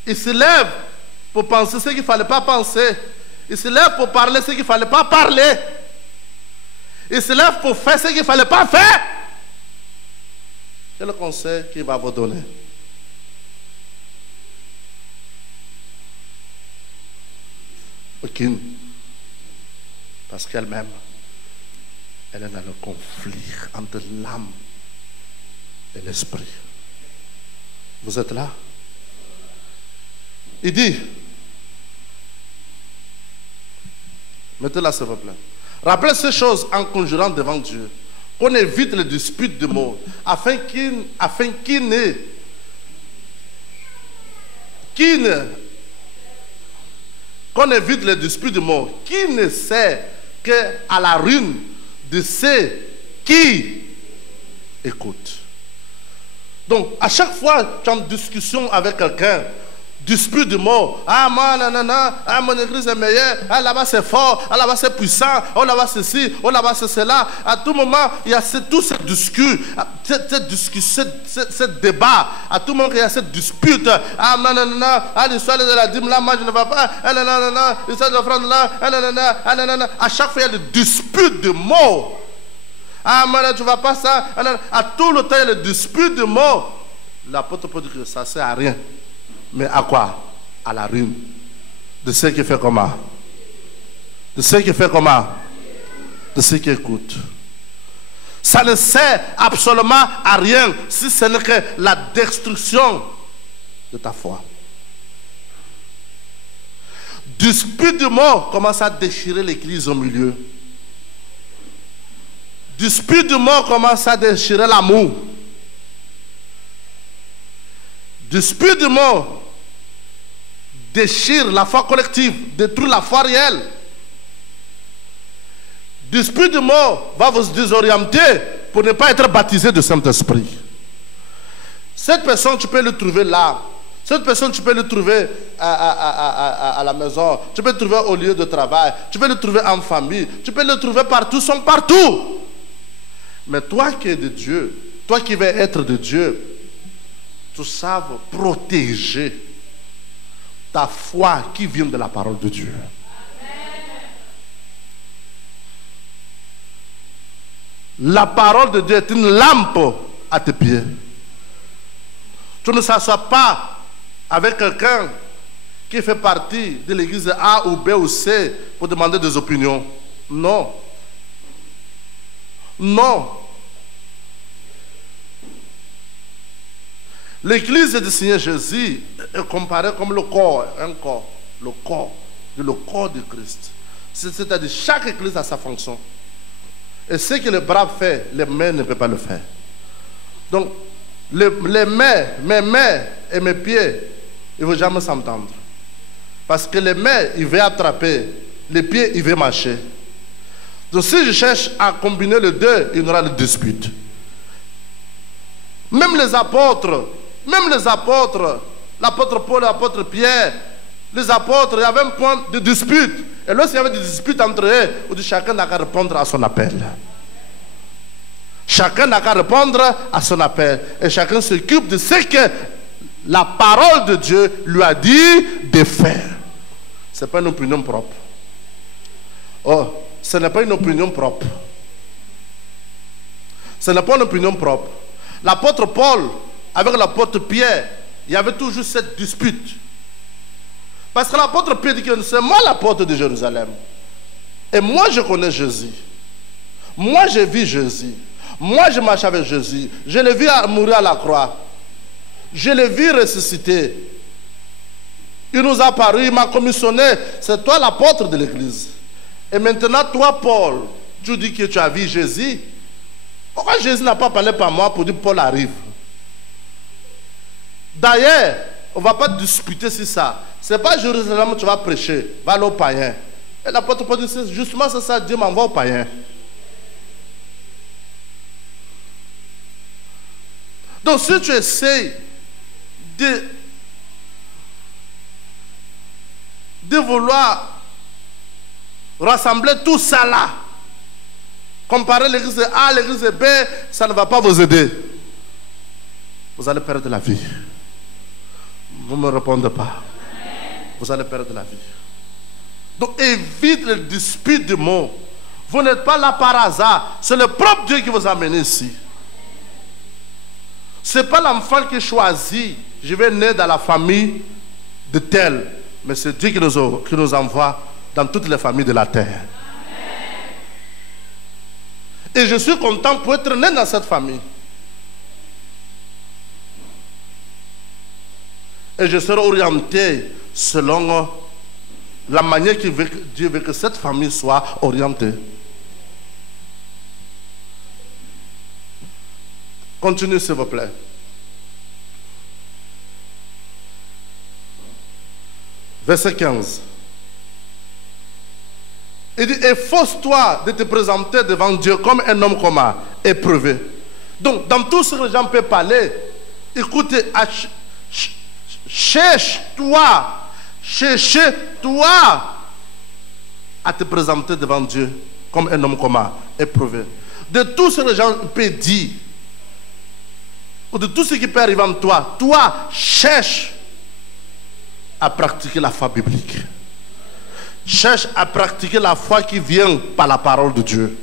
Il se lève pour penser ce qu'il ne fallait pas penser. Il se lève pour parler ce qu'il ne fallait pas parler. Il se lève pour faire ce qu'il ne fallait pas faire. Quel est le conseil qu'il va vous donner? Aucune. Parce qu'elle-même, elle est dans le conflit entre l'âme et l'esprit. Vous êtes là? Il dit, mettez-la s'il vous plaît. Rappelez ces choses en conjurant devant Dieu, qu'on évite les disputes de mots, afin qu'on évite les disputes de mots, qui ne sait qu'à la ruine de ceux qui écoutent. Donc, à chaque fois que tu es en discussion avec quelqu'un, dispute du mot. Ah, moi, nanana, ah, mon église est meilleure. Ah, là-bas c'est fort. Ah, là-bas c'est puissant. Oh, là-bas c'est ceci. Oh, là-bas c'est cela. À tout moment, il y a tout ce discours, ce débat. À tout moment, il y a cette dispute. Ah, nanana, ah, l'histoire de la dîme là, moi je ne vais pas. Ah, nanana, l'histoire de l'offrande là. Ah, nanana, ah, nanana. À chaque fois, il y a des disputes de mots. Ah, moi, tu ne vas pas ça. Ah, nanana. À tout le temps, il y a des disputes de mots. L'apôtre Paul dit que ça ne sert à rien. Mais à quoi? À la ruine de ceux qui font comment? De ceux qui font comment? De ceux qui écoutent. Ça ne sert absolument à rien si ce n'est que la destruction de ta foi. Dispute de mort commence à déchirer l'église au milieu. Dispute de mort commence à déchirer l'amour. Dispute de mort déchire la foi collective, détruit la foi réelle. Dispute de mort va vous désorienter pour ne pas être baptisé de Saint-Esprit. Cette personne, tu peux le trouver là. Cette personne, tu peux le trouver à la maison. Tu peux le trouver au lieu de travail. Tu peux le trouver en famille. Tu peux le trouver partout, ils sont partout. Mais toi qui es de Dieu, toi qui veux être de Dieu, tu saves protéger ta foi qui vient de la parole de Dieu. La parole de Dieu est une lampe à tes pieds. Tu ne s'assois pas avec quelqu'un qui fait partie de l'église A ou B ou C pour demander des opinions. Non. Non. L'église du Seigneur Jésus est comparée comme le corps, un corps, le corps de Christ. C'est-à-dire chaque église a sa fonction. Et ce que le bras fait, les mains ne peuvent pas le faire. Donc, les mains, mes mains et mes pieds, ils ne vont jamais s'entendre. Parce que les mains, ils veulent attraper, les pieds, ils veulent marcher. Donc, si je cherche à combiner les deux, il y aura des disputes. Même les apôtres, l'apôtre Paul, l'apôtre Pierre, les apôtres, il y avait un point de dispute. Et lorsqu'il y avait des disputes entre eux, on dit chacun n'a qu'à répondre à son appel. Chacun n'a qu'à répondre à son appel. Et chacun s'occupe de ce que la parole de Dieu lui a dit de faire. Ce n'est pas une opinion propre. Oh, ce n'est pas une opinion propre. Ce n'est pas une opinion propre. L'apôtre Paul, avec l'apôtre Pierre, il y avait toujours cette dispute. Parce que l'apôtre Pierre dit que c'est moi l'apôtre de Jérusalem. Et moi je connais Jésus. Moi j'ai vu Jésus. Moi je marche avec Jésus. Je l'ai vu mourir à la croix. Je l'ai vu ressusciter. Il nous a apparu, il m'a commissionné. C'est toi l'apôtre de l'église. Et maintenant toi Paul, tu dis que tu as vu Jésus. Pourquoi Jésus n'a pas parlé par moi pour dire Paul arrive? D'ailleurs, on ne va pas discuter sur ça. Ce n'est pas Jérusalem que tu vas prêcher, va aller aux païens. Et l'apôtre Paul dit justement c'est ça, Dieu m'envoie aux païens. Donc si tu essayes de vouloir rassembler tout ça là, comparer l'église A à l'église B, ça ne va pas vous aider. Vous allez perdre la vie. Vous ne me répondez pas. Vous allez perdre la vie. Donc évite le dispute de mots. Vous n'êtes pas là par hasard. C'est le propre Dieu qui vous a amené ici. Ce n'est pas l'enfant qui choisit. Je vais naître dans la famille de tel. Mais c'est Dieu qui nous envoie dans toutes les familles de la terre. Et je suis content pour être né dans cette famille. Et je serai orienté selon la manière que Dieu veut que cette famille soit orientée. Continuez s'il vous plaît. Verset 15. Il dit, efforce-toi de te présenter devant Dieu comme un homme commun, éprouvé. Donc, dans tout ce que les gens peuvent parler, écoutez, cherche-toi à te présenter devant Dieu comme un homme commun, éprouvé. De tout ce que les gens peuvent dire, ou de tout ce qui peut arriver en toi, toi, cherche à pratiquer la foi biblique. Cherche à pratiquer la foi qui vient par la parole de Dieu.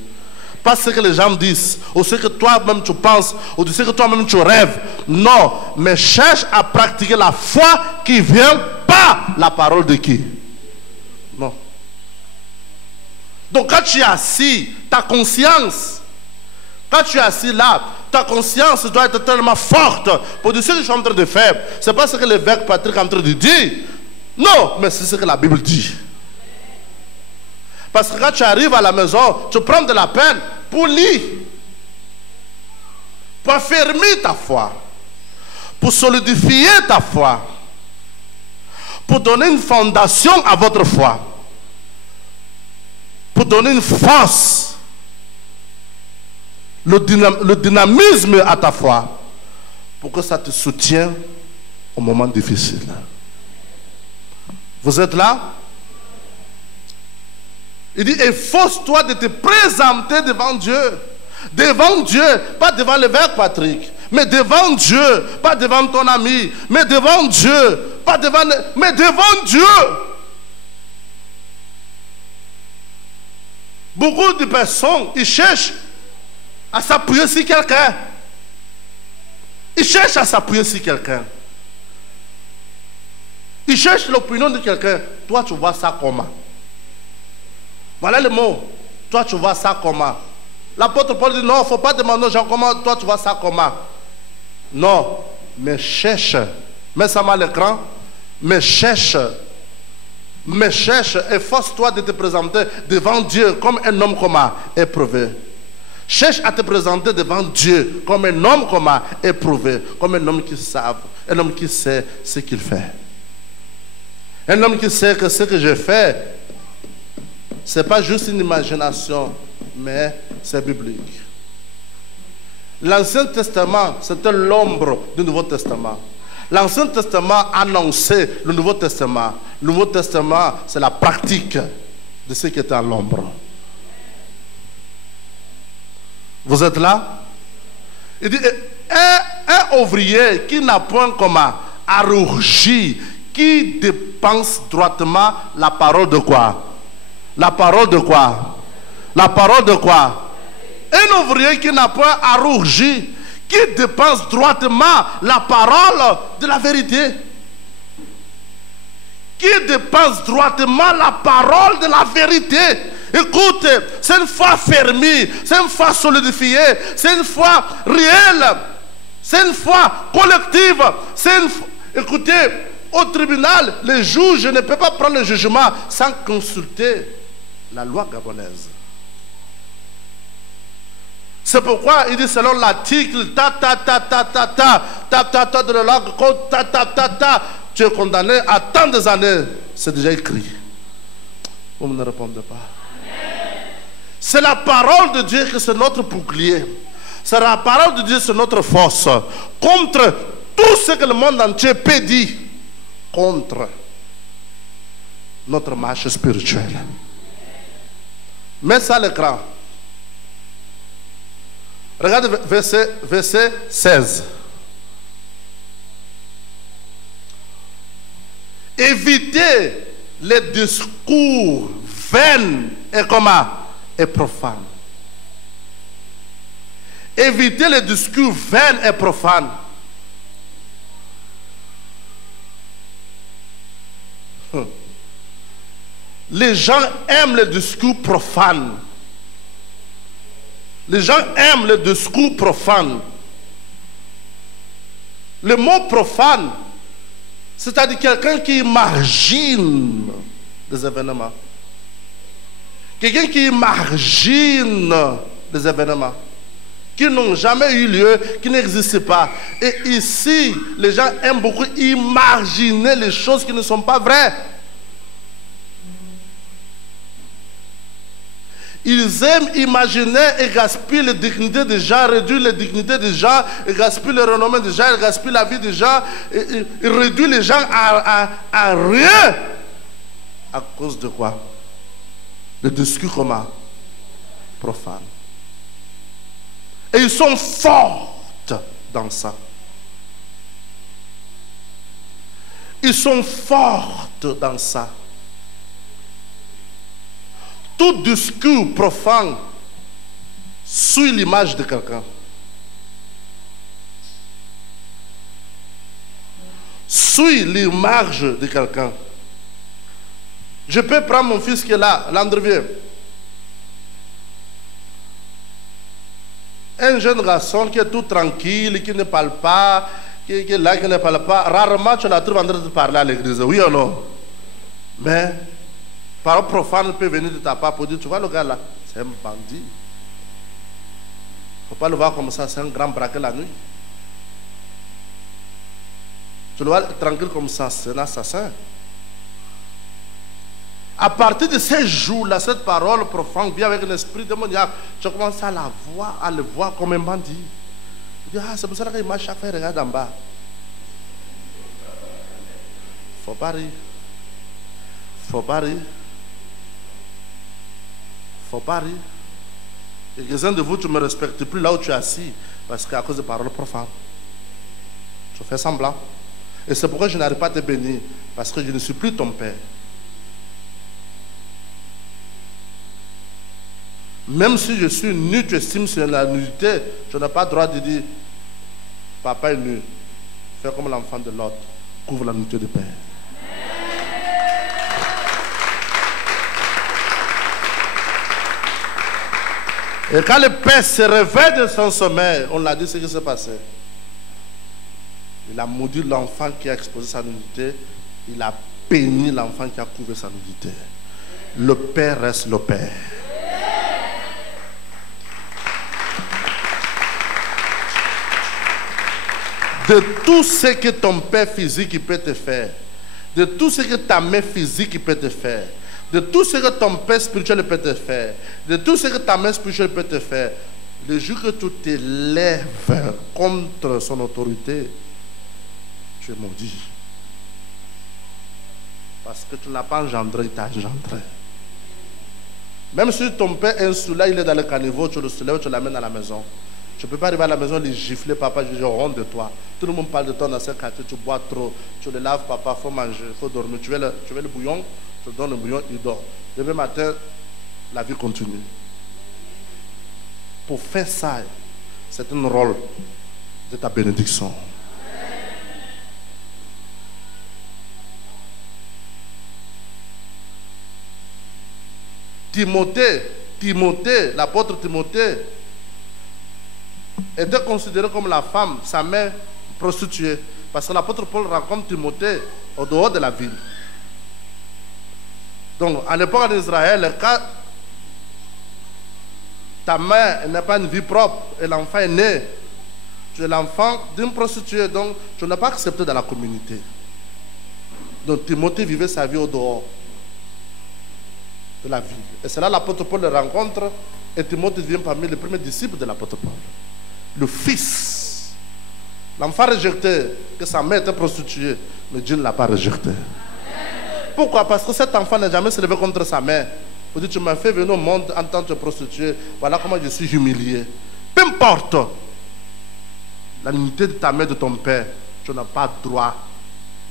Pas ce que les gens disent, ou ce que toi-même tu penses, ou de ce que toi-même tu rêves. Non, mais cherche à pratiquer la foi qui vient par la parole de qui? Non. Donc quand tu es assis, ta conscience, quand tu es assis là, ta conscience doit être tellement forte pour dire ce que je suis en train de faire. Ce n'est pas ce que l'évêque Patrick est en train de dire. Non, mais c'est ce que la Bible dit. Parce que quand tu arrives à la maison, tu prends de la peine pour lire, pour affermir ta foi, pour solidifier ta foi, pour donner une fondation à votre foi, pour donner une force, le dynamisme à ta foi, pour que ça te soutienne au moment difficile. Vous êtes là? Il dit, efforce-toi de te présenter devant Dieu. Devant Dieu, pas devant l'évêque Patrick, mais devant Dieu, pas devant ton ami, mais devant Dieu, pas devant, mais devant Dieu. Beaucoup de personnes, ils cherchent à s'appuyer sur quelqu'un. Ils cherchent à s'appuyer sur quelqu'un. Ils cherchent l'opinion de quelqu'un. Toi, tu vois ça comment? Voilà le mot. Toi, tu vois ça comment? L'apôtre Paul dit non, il ne faut pas demander aux gens comment. Toi, tu vois ça comment? Non, mais cherche. Mets ça à l'écran. Mais cherche. Mais cherche. Efforce-toi de te présenter devant Dieu comme un homme commun éprouvé. Cherche à te présenter devant Dieu comme un homme commun éprouvé. Comme un homme qui savent. Un homme qui sait ce qu'il fait. Un homme qui sait que ce que je fais, ce n'est pas juste une imagination, mais c'est biblique. L'Ancien Testament, c'était l'ombre du Nouveau Testament. L'Ancien Testament annonçait le Nouveau Testament. Le Nouveau Testament, c'est la pratique de ce qui était à l'ombre. Vous êtes là? Il dit, un ouvrier qui n'a point comment à rougir, qui dépense droitement la parole de quoi? La parole de quoi? La parole de quoi? Un ouvrier qui n'a pas à rougir, qui dépense droitement la parole de la vérité. Qui dépense droitement la parole de la vérité. Écoutez, c'est une foi fermée, c'est une foi solidifiée, c'est une foi réelle, c'est une foi collective. Écoutez, au tribunal, le juge ne peut pas prendre le jugement sans consulter la loi gabonaise. C'est pourquoi il dit selon l'article de la loi, tu es condamné à tant des années. C'est déjà écrit. Vous ne répondez pas. C'est la parole de Dieu que c'est notre bouclier. C'est la parole de Dieu, c'est notre force. Contre tout ce que le monde entier peut dire. Contre notre marche spirituelle. Mets ça à l'écran. Regarde verset 16. Évitez les discours vains et comment? Et profanes. Évitez les discours vains et profanes. Les gens aiment les discours profanes. Les gens aiment les discours profanes. Le mot profane, c'est-à-dire quelqu'un qui imagine des événements. Quelqu'un qui imagine des événements qui n'ont jamais eu lieu, qui n'existent pas. Et ici, les gens aiment beaucoup imaginer les choses qui ne sont pas vraies. Ils aiment imaginer et gaspiller les dignités des gens, réduire les dignités des gens, et gaspiller le renommée des gens, et gaspiller la vie des gens, et réduire les gens à rien. À cause de quoi? Le discours commun, profane. Et ils sont forts dans ça. Ils sont forts dans ça. Tout discours profane suit l'image de quelqu'un. Suit l'image de quelqu'un. Je peux prendre mon fils qui est là, l'Andrevier. Un jeune garçon qui est tout tranquille, qui ne parle pas, qui est là, qui ne parle pas. Rarement tu la trouves en train de parler à l'église, oui ou non? Mais parole profane peut venir de ta part pour dire, tu vois le gars là, c'est un bandit. Il ne faut pas le voir comme ça, c'est un grand braquet la nuit. Tu le vois tranquille comme ça, c'est un assassin. À partir de ces jours-là, cette parole profane vient avec l'esprit démoniaque. Tu commences à la voir, à le voir comme un bandit. Tu dis, ah, c'est pour ça qu'il marche chaque fois, il regarde en bas. Il ne faut pas rire. Il ne faut pas rire. Il ne faut pas rire. Et quelques-uns de vous, tu ne me respectes plus là où tu es assis, parce qu'à cause de paroles profanes. Tu fais semblant. Et c'est pourquoi je n'arrive pas à te bénir, parce que je ne suis plus ton père. Même si je suis nu, tu estimes sur la nudité, je n'ai pas le droit de dire papa est nu. Fais comme l'enfant de l'autre, couvre la nudité du père. Et quand le père se réveille de son sommeil, on l'a dit ce qui s'est passé. Il a maudit l'enfant qui a exposé sa nudité, il a béni l'enfant qui a couvert sa nudité. Le père reste le père. De tout ce que ton père physique peut te faire, de tout ce que ta mère physique peut te faire, de tout ce que ton père spirituel peut te faire, de tout ce que ta mère spirituelle peut te faire, le jour que tu t'élèves contre son autorité, tu es maudit. Parce que tu ne l'as pas engendré, il t'a engendré. Même si ton père est insulé, il est dans le caniveau, tu le soulèves, tu l'amènes à la maison. Tu ne peux pas arriver à la maison et lui gifler, papa, je honte de toi. Tout le monde parle de toi dans ce quartier, tu bois trop, tu le laves, papa, il faut manger, il faut dormir. Tu veux le bouillon, tu donnes le bouillon, il dort. Demain matin, la vie continue. Pour faire ça, c'est un rôle de ta bénédiction. Timothée, l'apôtre Timothée, était considéré comme la femme, sa mère prostituée. Parce que l'apôtre Paul rencontre Timothée au dehors de la ville. Donc, à l'époque en Israël, quand ta mère n'a pas une vie propre et l'enfant est né, tu es l'enfant d'une prostituée, donc tu n'es pas accepté dans la communauté. Donc, Timothée vivait sa vie au dehors de la ville. Et c'est là l'apôtre Paul le rencontre et Timothée devient parmi les premiers disciples de l'apôtre Paul. Le fils, l'enfant rejeté, que sa mère était prostituée, mais Dieu ne l'a pas rejeté. Pourquoi? Parce que cet enfant n'a jamais se levé contre sa mère. Pour dire, tu m'as fait venir au monde en tant que prostituée, voilà comment je suis humilié. Peu importe la dignité de ta mère, de ton père, tu n'as pas le droit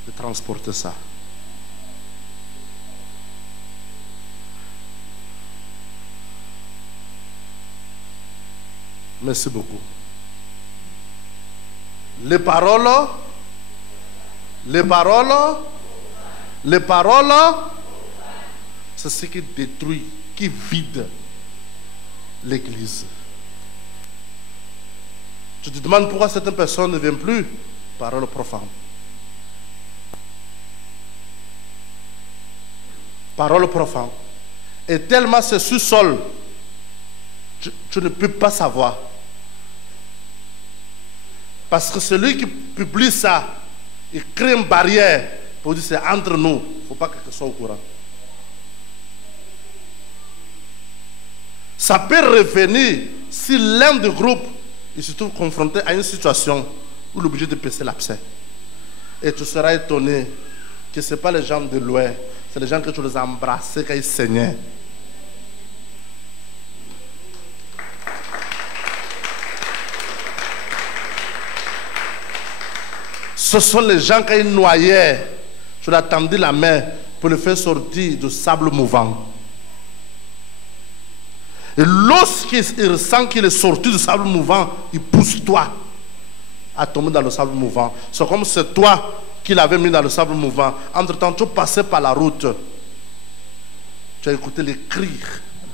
de transporter ça. Merci beaucoup. Les paroles, c'est ce qui détruit, qui vide l'église. Tu te demandes pourquoi certaines personnes ne viennent plus. Parole profane. Parole profane. Et tellement c'est sous-sol, tu ne peux pas savoir. Parce que celui qui publie ça, il crée une barrière pour dire c'est entre nous. Il ne faut pas que quelqu'un soit au courant. Ça peut revenir si l'un des groupes il se trouve confronté à une situation où il est obligé de percer l'abcès. Et tu seras étonné que ce n'est pas les gens de l'ouest, c'est les gens que tu les as embrassés quand ils saignaient. Ce sont les gens quand ils noyaient, tu leur as tendu la main pour le faire sortir du sable mouvant. Et lorsqu'il ressent qu'il est sorti du sable mouvant, il pousse toi à tomber dans le sable mouvant. C'est comme c'est toi qui l'avais mis dans le sable mouvant. Entre-temps, tu passais par la route. Tu as écouté les cris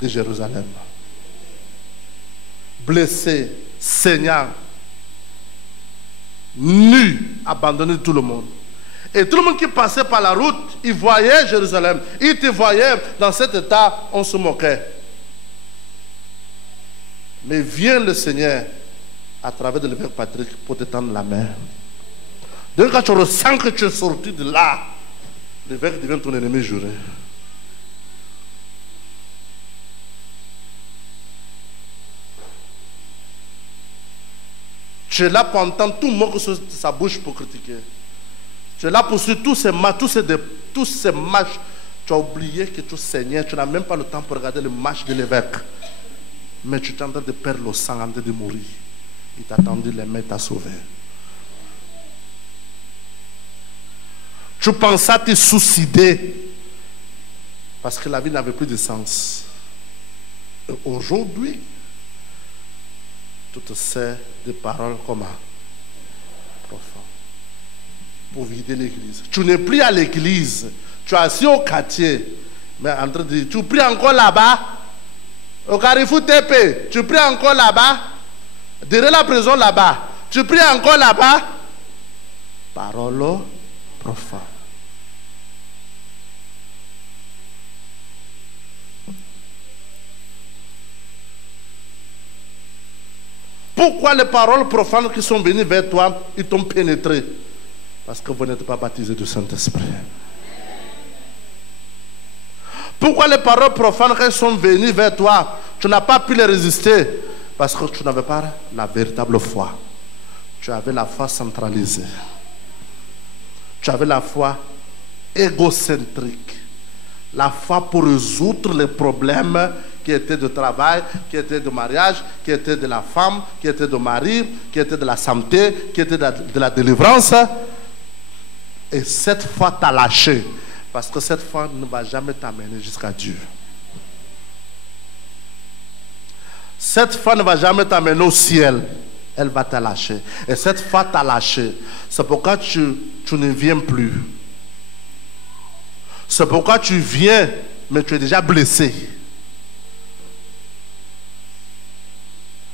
de Jérusalem. Blessé, saignant, nu, abandonné de tout le monde. Et tout le monde qui passait par la route, il voyait Jérusalem. Il te voyait dans cet état, on se moquait. Mais vient le Seigneur à travers l'évêque Patrick pour te tendre la main. Donc quand tu ressens que tu es sorti de là, l'évêque devient ton ennemi juré. Tu es là pour entendre tout le monde sur sa bouche pour critiquer. Tu es là pour suivre tous ces matchs. Tu as oublié que tu saignais. Tu n'as même pas le temps pour regarder le match de l'évêque. Mais tu es en train de perdre le sang, en train de mourir. Il t'a tendu les mains, t'a sauvé. Tu pensais te suicider parce que la vie n'avait plus de sens. Et aujourd'hui, tu te sers de paroles comme profond pour vider l'église. Tu n'es plus à l'église, tu es assis au quartier, mais en train de dire, tu pries encore là-bas, au Carrefour TP, tu pries encore là-bas, derrière la prison là-bas, tu pries encore là-bas. Parole profonde. Pourquoi les paroles profanes qui sont venues vers toi, ils t'ont pénétré? Parce que vous n'êtes pas baptisé du Saint-Esprit. Pourquoi les paroles profanes qui sont venues vers toi, tu n'as pas pu les résister? Parce que tu n'avais pas la véritable foi. Tu avais la foi centralisée. Tu avais la foi égocentrique. La foi pour résoudre les problèmes qui étaient de travail, qui étaient de mariage, qui étaient de la femme, qui étaient de mari, qui étaient de la santé, qui étaient de la délivrance. Et cette foi t'a lâché. Parce que cette foi ne va jamais t'amener jusqu'à Dieu. Cette foi ne va jamais t'amener au ciel. Elle va te lâcher. Et cette foi t'a lâché. C'est pourquoi tu ne viens plus. C'est pourquoi tu viens, mais tu es déjà blessé.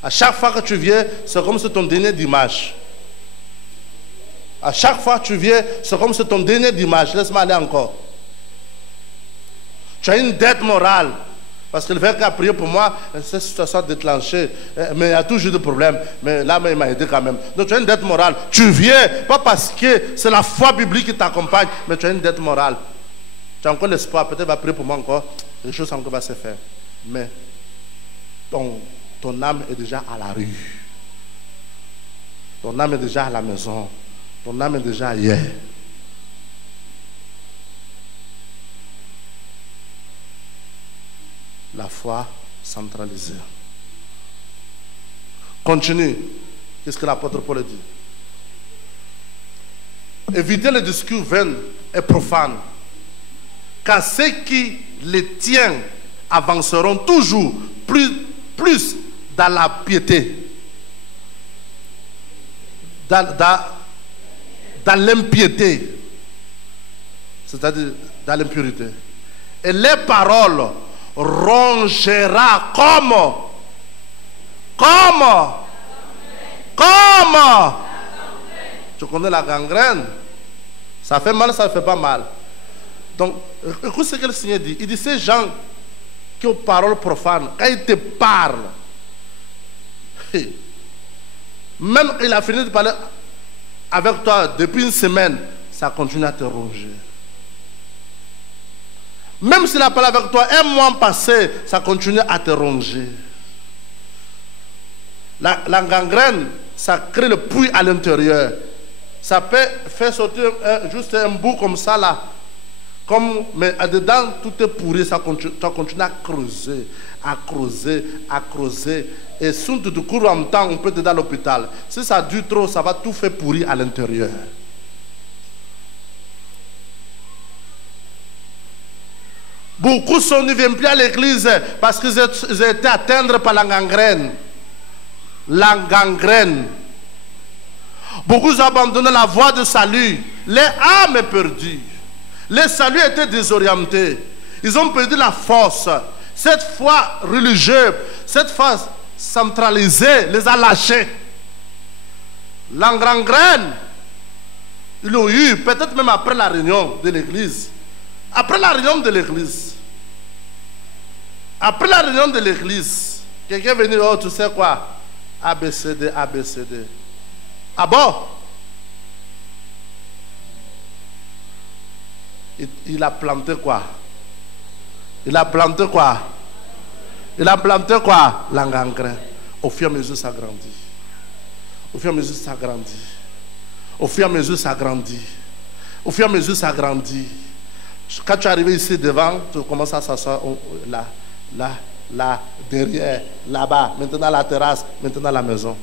À chaque fois que tu viens, c'est comme si ton dernier dimanche. À chaque fois que tu viens, c'est comme si ton dernier dimanche. Laisse-moi aller encore. Tu as une dette morale. Parce que le frère qui a prié pour moi, cette situation déclenchée. Mais il y a toujours des problèmes. Mais là, il m'a aidé quand même. Donc tu as une dette morale. Tu viens, pas parce que c'est la foi biblique qui t'accompagne, mais tu as une dette morale. Tu as encore l'espoir. Peut-être va prier pour moi encore. Les choses encore vont se faire. Mais ton âme est déjà à la rue. Ton âme est déjà à la maison. Ton âme est déjà ailleurs. La foi centralisée. Continue. Qu'est-ce que l'apôtre Paul dit? Évitez les discours vains et profanes, car ceux qui les tiennent avanceront toujours plus dans la piété, dans l'impiété, c'est-à-dire dans l'impurité. Et les paroles rongera comme tu connais la gangrène, ça fait mal, ça ne fait pas mal. Donc écoute ce que le Seigneur dit. Il dit, ces gens qui ont paroles profanes, quand ils te parlent, même il a fini de parler avec toi depuis une semaine, ça continue à te ronger. Même s'il a parlé avec toi un mois passé, ça continue à te ronger. La gangrène, ça crée le pouls à l'intérieur. Ça peut faire sortir juste un bout comme ça là. Mais dedans, tout est pourri, ça continue à creuser, à creuser, à creuser. Et si tu te cours en temps, on peut te donner à l'hôpital. Si ça dure trop, ça va tout faire pourrir à l'intérieur. Beaucoup ne viennent plus à l'église parce qu'ils ont été atteints par la gangrène. La gangrène. Beaucoup ont abandonné la voie de salut. Les âmes perdues. Les saluts étaient désorientés. Ils ont perdu la force. Cette foi religieuse, cette foi centralisée, les a lâchés. La gangrène, ils l'ont eu, peut-être même après la réunion de l'église. Après la réunion de l'église. Après la réunion de l'église, quelqu'un est venu, oh, tu sais quoi? ABCD, ABCD. Ah bon? Il a planté quoi? Il a planté quoi? Il a planté quoi? La gangrène. Au fur et à mesure, ça grandit. Au fur et à mesure, ça grandit. Au fur et à mesure, ça grandit. Au fur et à mesure, ça grandit. Quand tu es arrivé ici devant, tu commences à s'asseoir là, derrière, là-bas, maintenant la terrasse, maintenant la maison.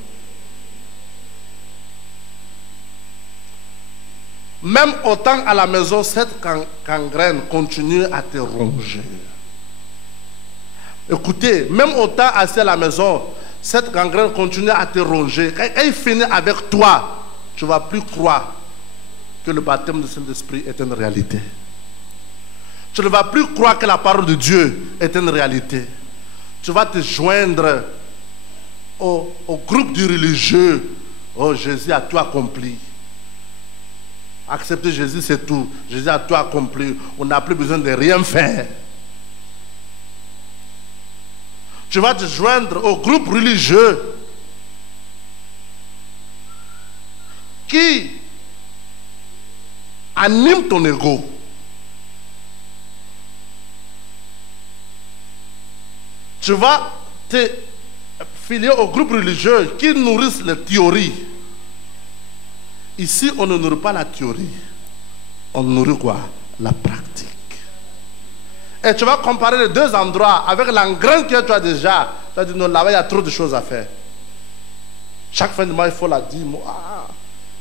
Même autant à la maison, cette gangrène continue à te ronger. Écoutez, même autant assis à la maison, cette gangrène continue à te ronger. Quand il finit avec toi, tu ne vas plus croire que le baptême du Saint-Esprit est une réalité. Tu ne vas plus croire que la parole de Dieu est une réalité. Tu vas te joindre au groupe du religieux. Oh, Jésus a tout accompli. Accepter Jésus, c'est tout. Jésus a tout accompli. On n'a plus besoin de rien faire. Tu vas te joindre au groupe religieux qui anime ton ego. Tu vas te filer au groupe religieux qui nourrissent les théories. Ici, on ne nourrit pas la théorie. On nourrit quoi? La pratique. Et tu vas comparer les deux endroits avec l'engrais que tu as déjà. Tu vas dire non, là-bas, il y a trop de choses à faire. Chaque fin de mois, il faut la dire.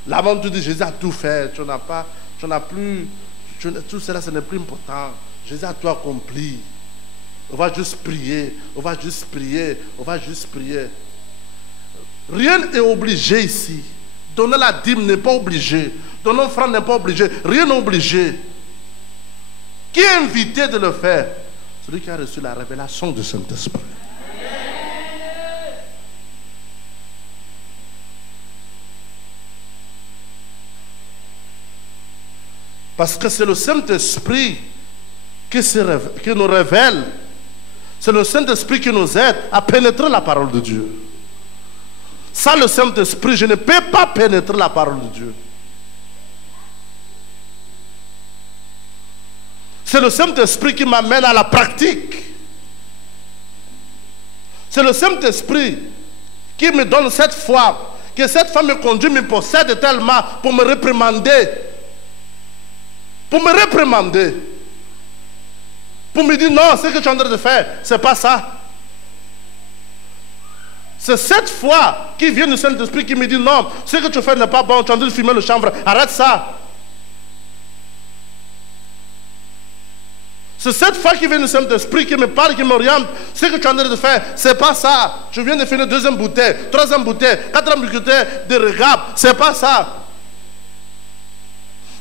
Là-bas, tu dis Jésus a tout fait. Tu n'as plus. Tout cela, ce n'est plus important. Jésus a tout accompli. On va juste prier. On va juste prier. On va juste prier. Rien n'est obligé ici. Donner la dîme n'est pas obligé. Donner l'offrande n'est pas obligé. Rien n'est obligé. Qui est invité de le faire? Celui qui a reçu la révélation du Saint-Esprit. Parce que c'est le Saint-Esprit qui nous révèle. C'est le Saint-Esprit qui nous aide à pénétrer la parole de Dieu. Sans le Saint-Esprit, je ne peux pas pénétrer la parole de Dieu. C'est le Saint-Esprit qui m'amène à la pratique. C'est le Saint-Esprit qui me donne cette foi, que cette femme me conduit, me possède tellement pour me réprimander. Pour me réprimander. Pour me dire non, ce que tu es en train de faire, ce n'est pas ça. C'est cette foi qui vient du Saint-Esprit qui me dit non, ce que tu fais n'est pas bon, tu es en train de fumer le chanvre, arrête ça. C'est cette foi qui vient du Saint-Esprit qui me parle, qui m'oriente. Ce que tu es en train de faire, c'est pas ça. Je viens de finir deuxième bouteille, troisième bouteille, quatrième bouteille de regard, c'est pas ça.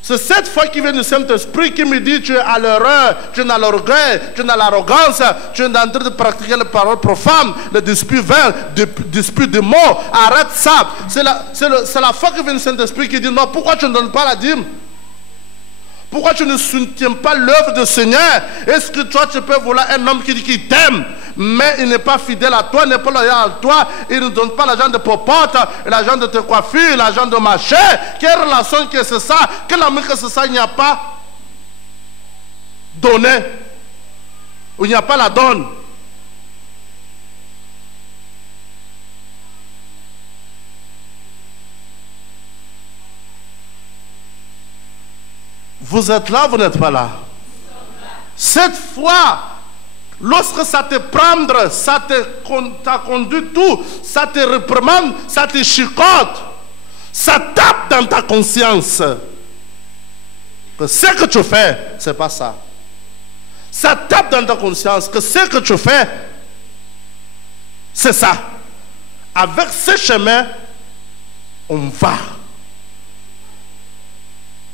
C'est cette foi qui vient du Saint-Esprit qui me dit tu es à l'erreur, tu es dans l'orgueil, tu es dans l'arrogance, tu es en train de pratiquer les paroles profanes, les disputes vains, les disputes de mots. Arrête ça. C'est la foi qui vient du Saint-Esprit qui dit non, pourquoi tu ne donnes pas la dîme? Pourquoi tu ne soutiens pas l'œuvre du Seigneur? Est-ce que toi tu peux vouloir un homme qui dit qu'il t'aime, mais il n'est pas fidèle à toi, il n'est pas loyal à toi, il ne donne pas l'argent de popote, l'argent de tes coiffures, l'argent de marché? Quelle relation que c'est ça? Quel amour que c'est ça? Il n'y a pas donné. Ou il n'y a pas la donne. Vous êtes là, vous n'êtes pas là. Cette foi, lorsque ça te prend, ça t'a conduit tout, ça te réprimande, ça te chicote, ça tape dans ta conscience. Que ce que tu fais, c'est pas ça. Ça tape dans ta conscience que ce que tu fais, c'est ça. Avec ce chemin, on va.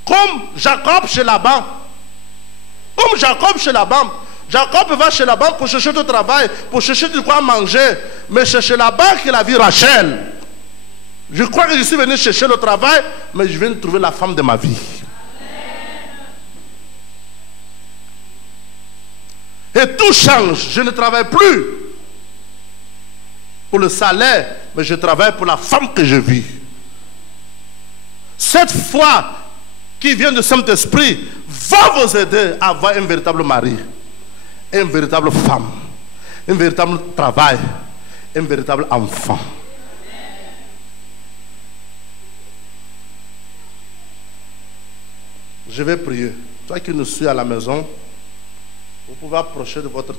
Comme Jacob chez Laban. Comme Jacob chez Laban. Jacob va chez Laban pour chercher du travail, pour chercher de quoi manger. Mais chercher Laban qu'il a vu Rachel. Je crois que je suis venu chercher le travail, mais je viens de trouver la femme de ma vie. Et tout change. Je ne travaille plus pour le salaire, mais je travaille pour la femme que je vis. Cette foi qui vient du Saint-Esprit va vous aider à avoir un véritable mari, une véritable femme, un véritable travail, un véritable enfant. Je vais prier. Toi qui nous suis à la maison, vous pouvez approcher de votre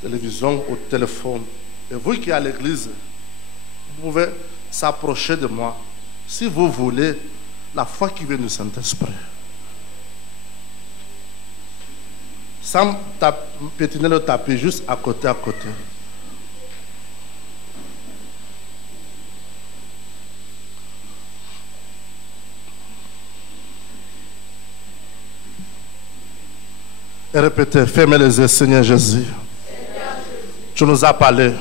télévision ou téléphone. Et vous qui êtes à l'église, vous pouvez s'approcher de moi. Si vous voulez, la foi qui vient du Saint-Esprit. Sans pétiner le tapis, juste à côté, à côté. Et répétez, fermez les yeux, Seigneur Jésus. Tu nous as parlé.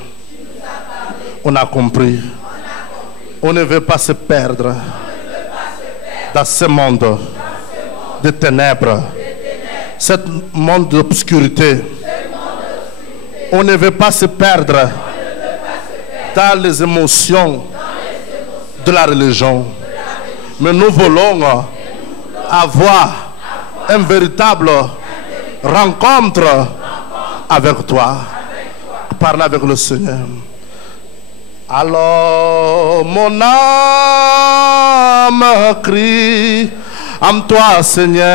On a compris. On ne veut pas se perdre dans ce monde de ténèbres, ce monde d'obscurité. On ne veut pas se perdre dans les émotions de la religion. Mais nous voulons avoir un véritable rencontre avec toi. Parle avec le Seigneur. Alors mon âme crie en toi, Seigneur,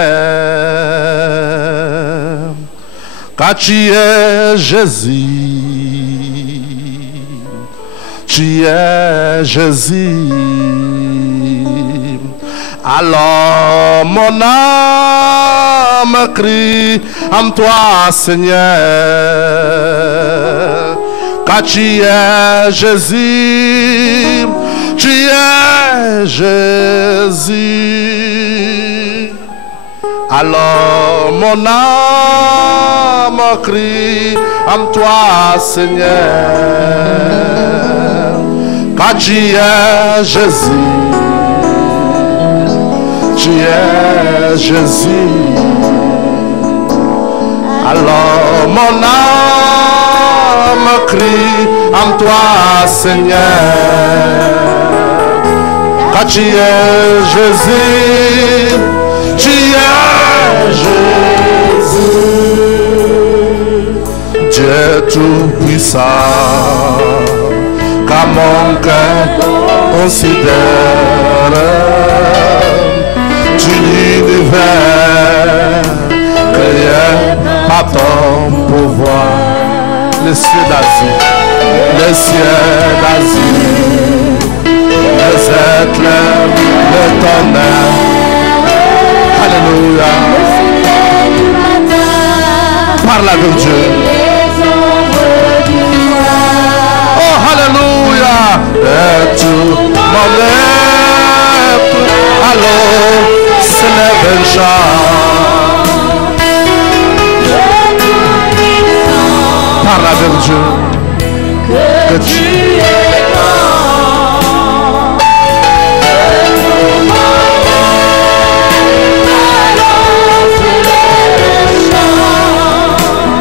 car tu es Jésus. Tu es Jésus. Alors mon âme crie en toi, Seigneur, car tu es Jésus, tu es Jésus. Alors mon âme crie en toi, Seigneur, car tu es Jésus. Tu es Jésus. Alors mon âme crie en toi, Seigneur, car tu es Jésus. Tu es Jésus. Dieu tout-puissant, car mon cœur considère l'univers créé par ton pouvoir. Les cieux d'Asie, les cieux d'Asie, les éclairs, le tonnerre. Alléluia. Parle avec Dieu. Oh, alléluia. Et tout mon être, alors s'élève un chant. Parle avec Dieu. Que tu es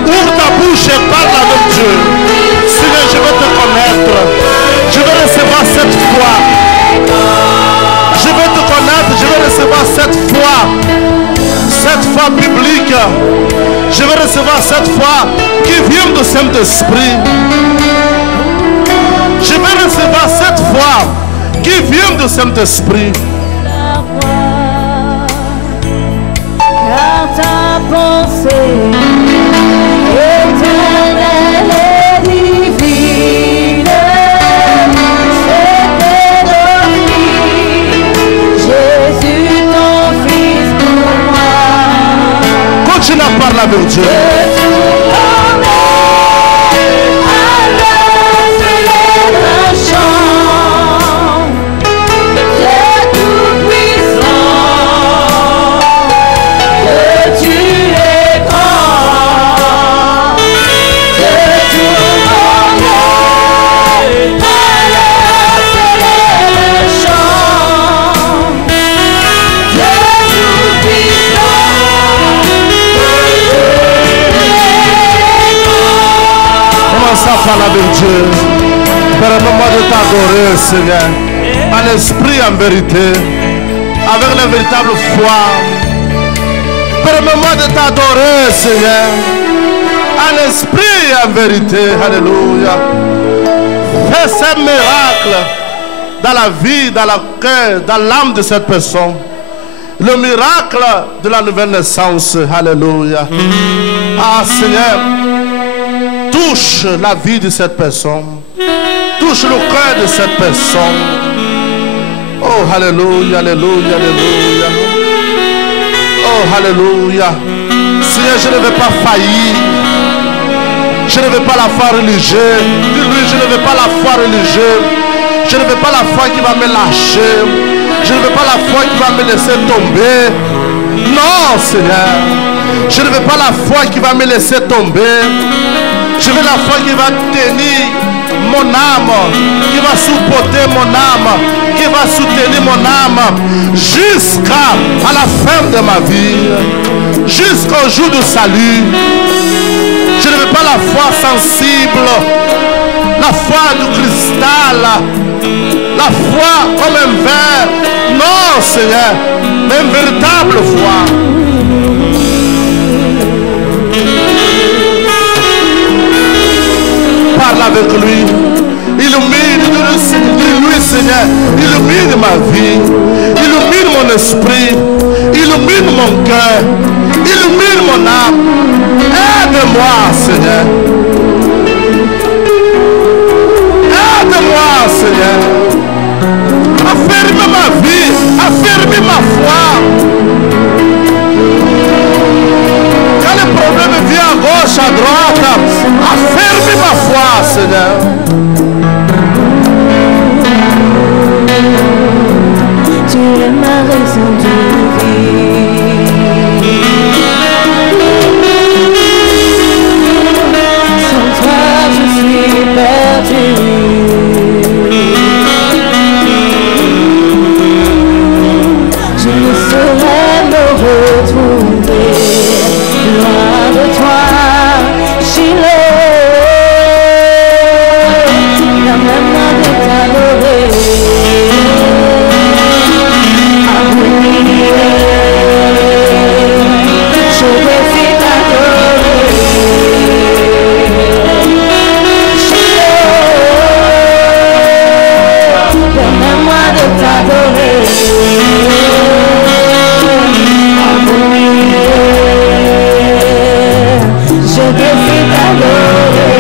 ouvre ta bouche et parle avec Dieu. Seigneur, je veux te connaître. Je veux recevoir cette foi. Je veux te connaître, je veux recevoir cette foi biblique. Je veux recevoir cette foi qui vient du Saint-Esprit. Je veux recevoir cette foi qui vient du Saint-Esprit. ta pensée éternelle et divine. C'était l'offrir Jésus ton Fils pour moi. Continue à parler avec Dieu. Parle avec Dieu. Permets-moi de t'adorer, Seigneur, en esprit, en vérité, avec la véritable foi. Permets-moi de t'adorer, Seigneur, en esprit et en vérité. Alléluia. Fais ces miracles dans la vie, dans le cœur, dans l'âme de cette personne. Le miracle de la nouvelle naissance. Alléluia. Ah, Seigneur, touche la vie de cette personne. Touche le cœur de cette personne. Oh, alléluia, alléluia, alléluia. Oh, alléluia. Seigneur, je ne vais pas faillir. Je ne veux pas la foi religieuse. Dis-lui, je ne veux pas la foi religieuse. Je ne veux pas la foi qui va me lâcher. Je ne veux pas la foi qui va me laisser tomber. Non, Seigneur. Je ne veux pas la foi qui va me laisser tomber. Je veux la foi qui va tenir mon âme, qui va supporter mon âme, qui va soutenir mon âme jusqu'à la fin de ma vie, jusqu'au jour du salut. Je ne veux pas la foi sensible, la foi du cristal, la foi comme un verre. Non, Seigneur, mais une véritable foi. Parle avec lui, illumine, dis-lui, Seigneur, illumine ma vie, illumine mon esprit, illumine mon cœur, illumine mon âme. Aide-moi, Seigneur. Aide-moi, Seigneur. Afferme ma vie, afferme ma foi. Quand le problème vient à gauche, à droite, afferme ma foi, Seigneur. Tu es ma raison de vie. Sans toi, je suis perdu. Je ne saurais me retrouver loin de toi, Shiloh. Permets-moi de t'adorer. Je défie t'adorer. Shiloh, permets-moi de t'adorer. Je défie t'adorer.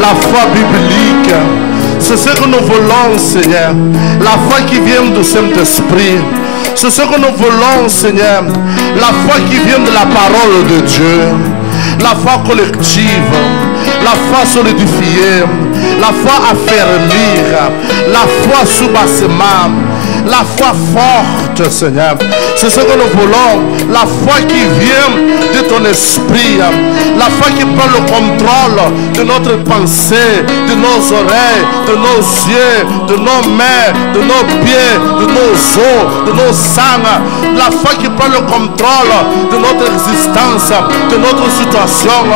La foi biblique. C'est ce que nous voulons, Seigneur. La foi qui vient du Saint-Esprit. C'est ce que nous voulons, Seigneur. La foi qui vient de la parole de Dieu. La foi collective. La foi solidifiée. La foi affermir. La foi sous bassement. La foi forte, Seigneur. C'est ce que nous voulons. La foi qui vient de ton esprit. La foi qui prend le contrôle de notre pensée, de nos oreilles, de nos yeux, de nos mains, de nos pieds, de nos os, de nos sangs. La foi qui prend le contrôle de notre existence, de notre situation,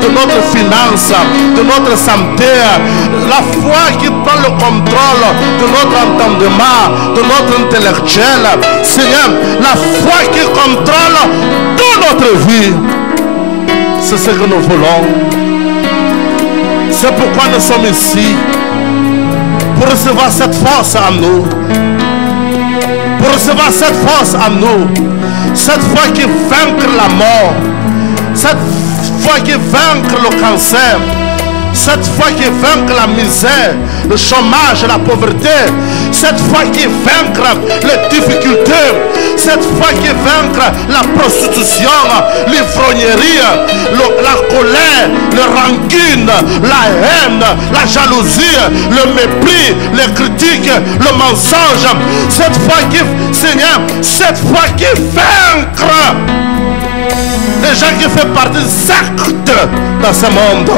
de notre finance, de notre santé. La foi qui prend le contrôle de notre entendement, de notre intellectuel. Seigneur, la foi qui contrôle toute notre vie. C'est ce que nous voulons. C'est pourquoi nous sommes ici. Pour recevoir cette force en nous. Pour recevoir cette force en nous. Cette foi qui vaincre la mort. Cette foi qui vaincre le cancer. Cette foi qui vaincre la misère, le chômage, la pauvreté. Cette foi qui vaincre les difficultés. Cette foi qui vaincre la prostitution, l'ivrognerie, la colère, la rancune, la haine, la jalousie, le mépris, les critiques, le mensonge. Cette foi qui, Seigneur, cette foi qui vaincre les gens qui font partie des actes dans ce monde.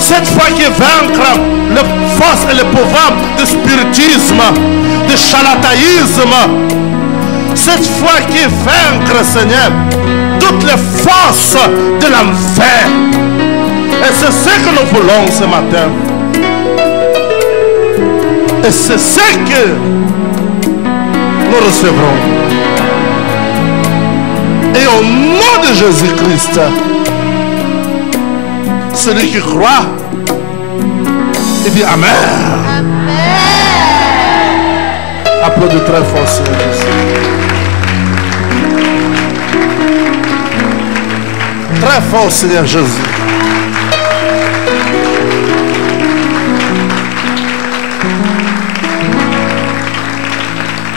Cette foi qui vaincre les forces et les pouvoirs du spiritisme, du charlatanisme. Cette foi qui vaincre, Seigneur, toutes les forces de l'enfer. Et c'est ce que nous voulons ce matin. Et c'est ce que nous recevrons. Et au nom de Jésus-Christ, celui qui croit, il dit Amen. Amen. Applaudis très fort, Seigneur Jésus. Très fort, Seigneur Jésus.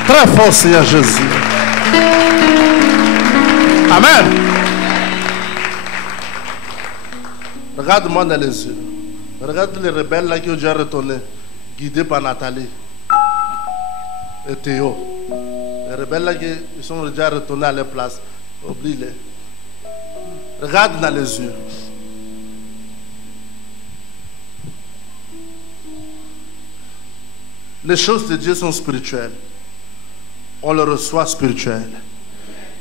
Très fort, Seigneur Jésus. Amen. Regarde-moi dans les yeux. Regarde les rebelles là qui ont déjà retourné, guidés par Nathalie et Théo. Les rebelles là qui sont déjà retournés à leur place. Oublie-les. Regarde dans les yeux. Les choses de Dieu sont spirituelles. On le reçoit spirituel.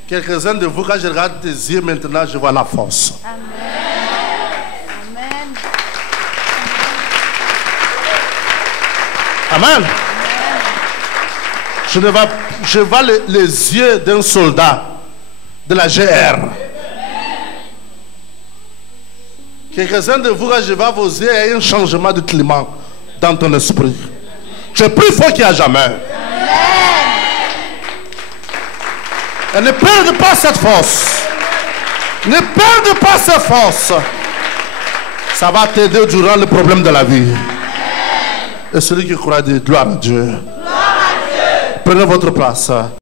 Quelques-uns de vous, quand je regarde tes yeux maintenant, je vois la force. Amen. Amen. Je vois les yeux d'un soldat de la GR. Quelques-uns de vous, quand je vois vos yeux, il y a un changement de climat dans ton esprit. Tu es plus fort qu'il n'y a jamais. Et ne perde pas cette force. Ne perde pas cette force. Ça va t'aider durant le problème de la vie. Et celui qui croit dit gloire à Dieu. Gloire à Dieu. Prenez votre place.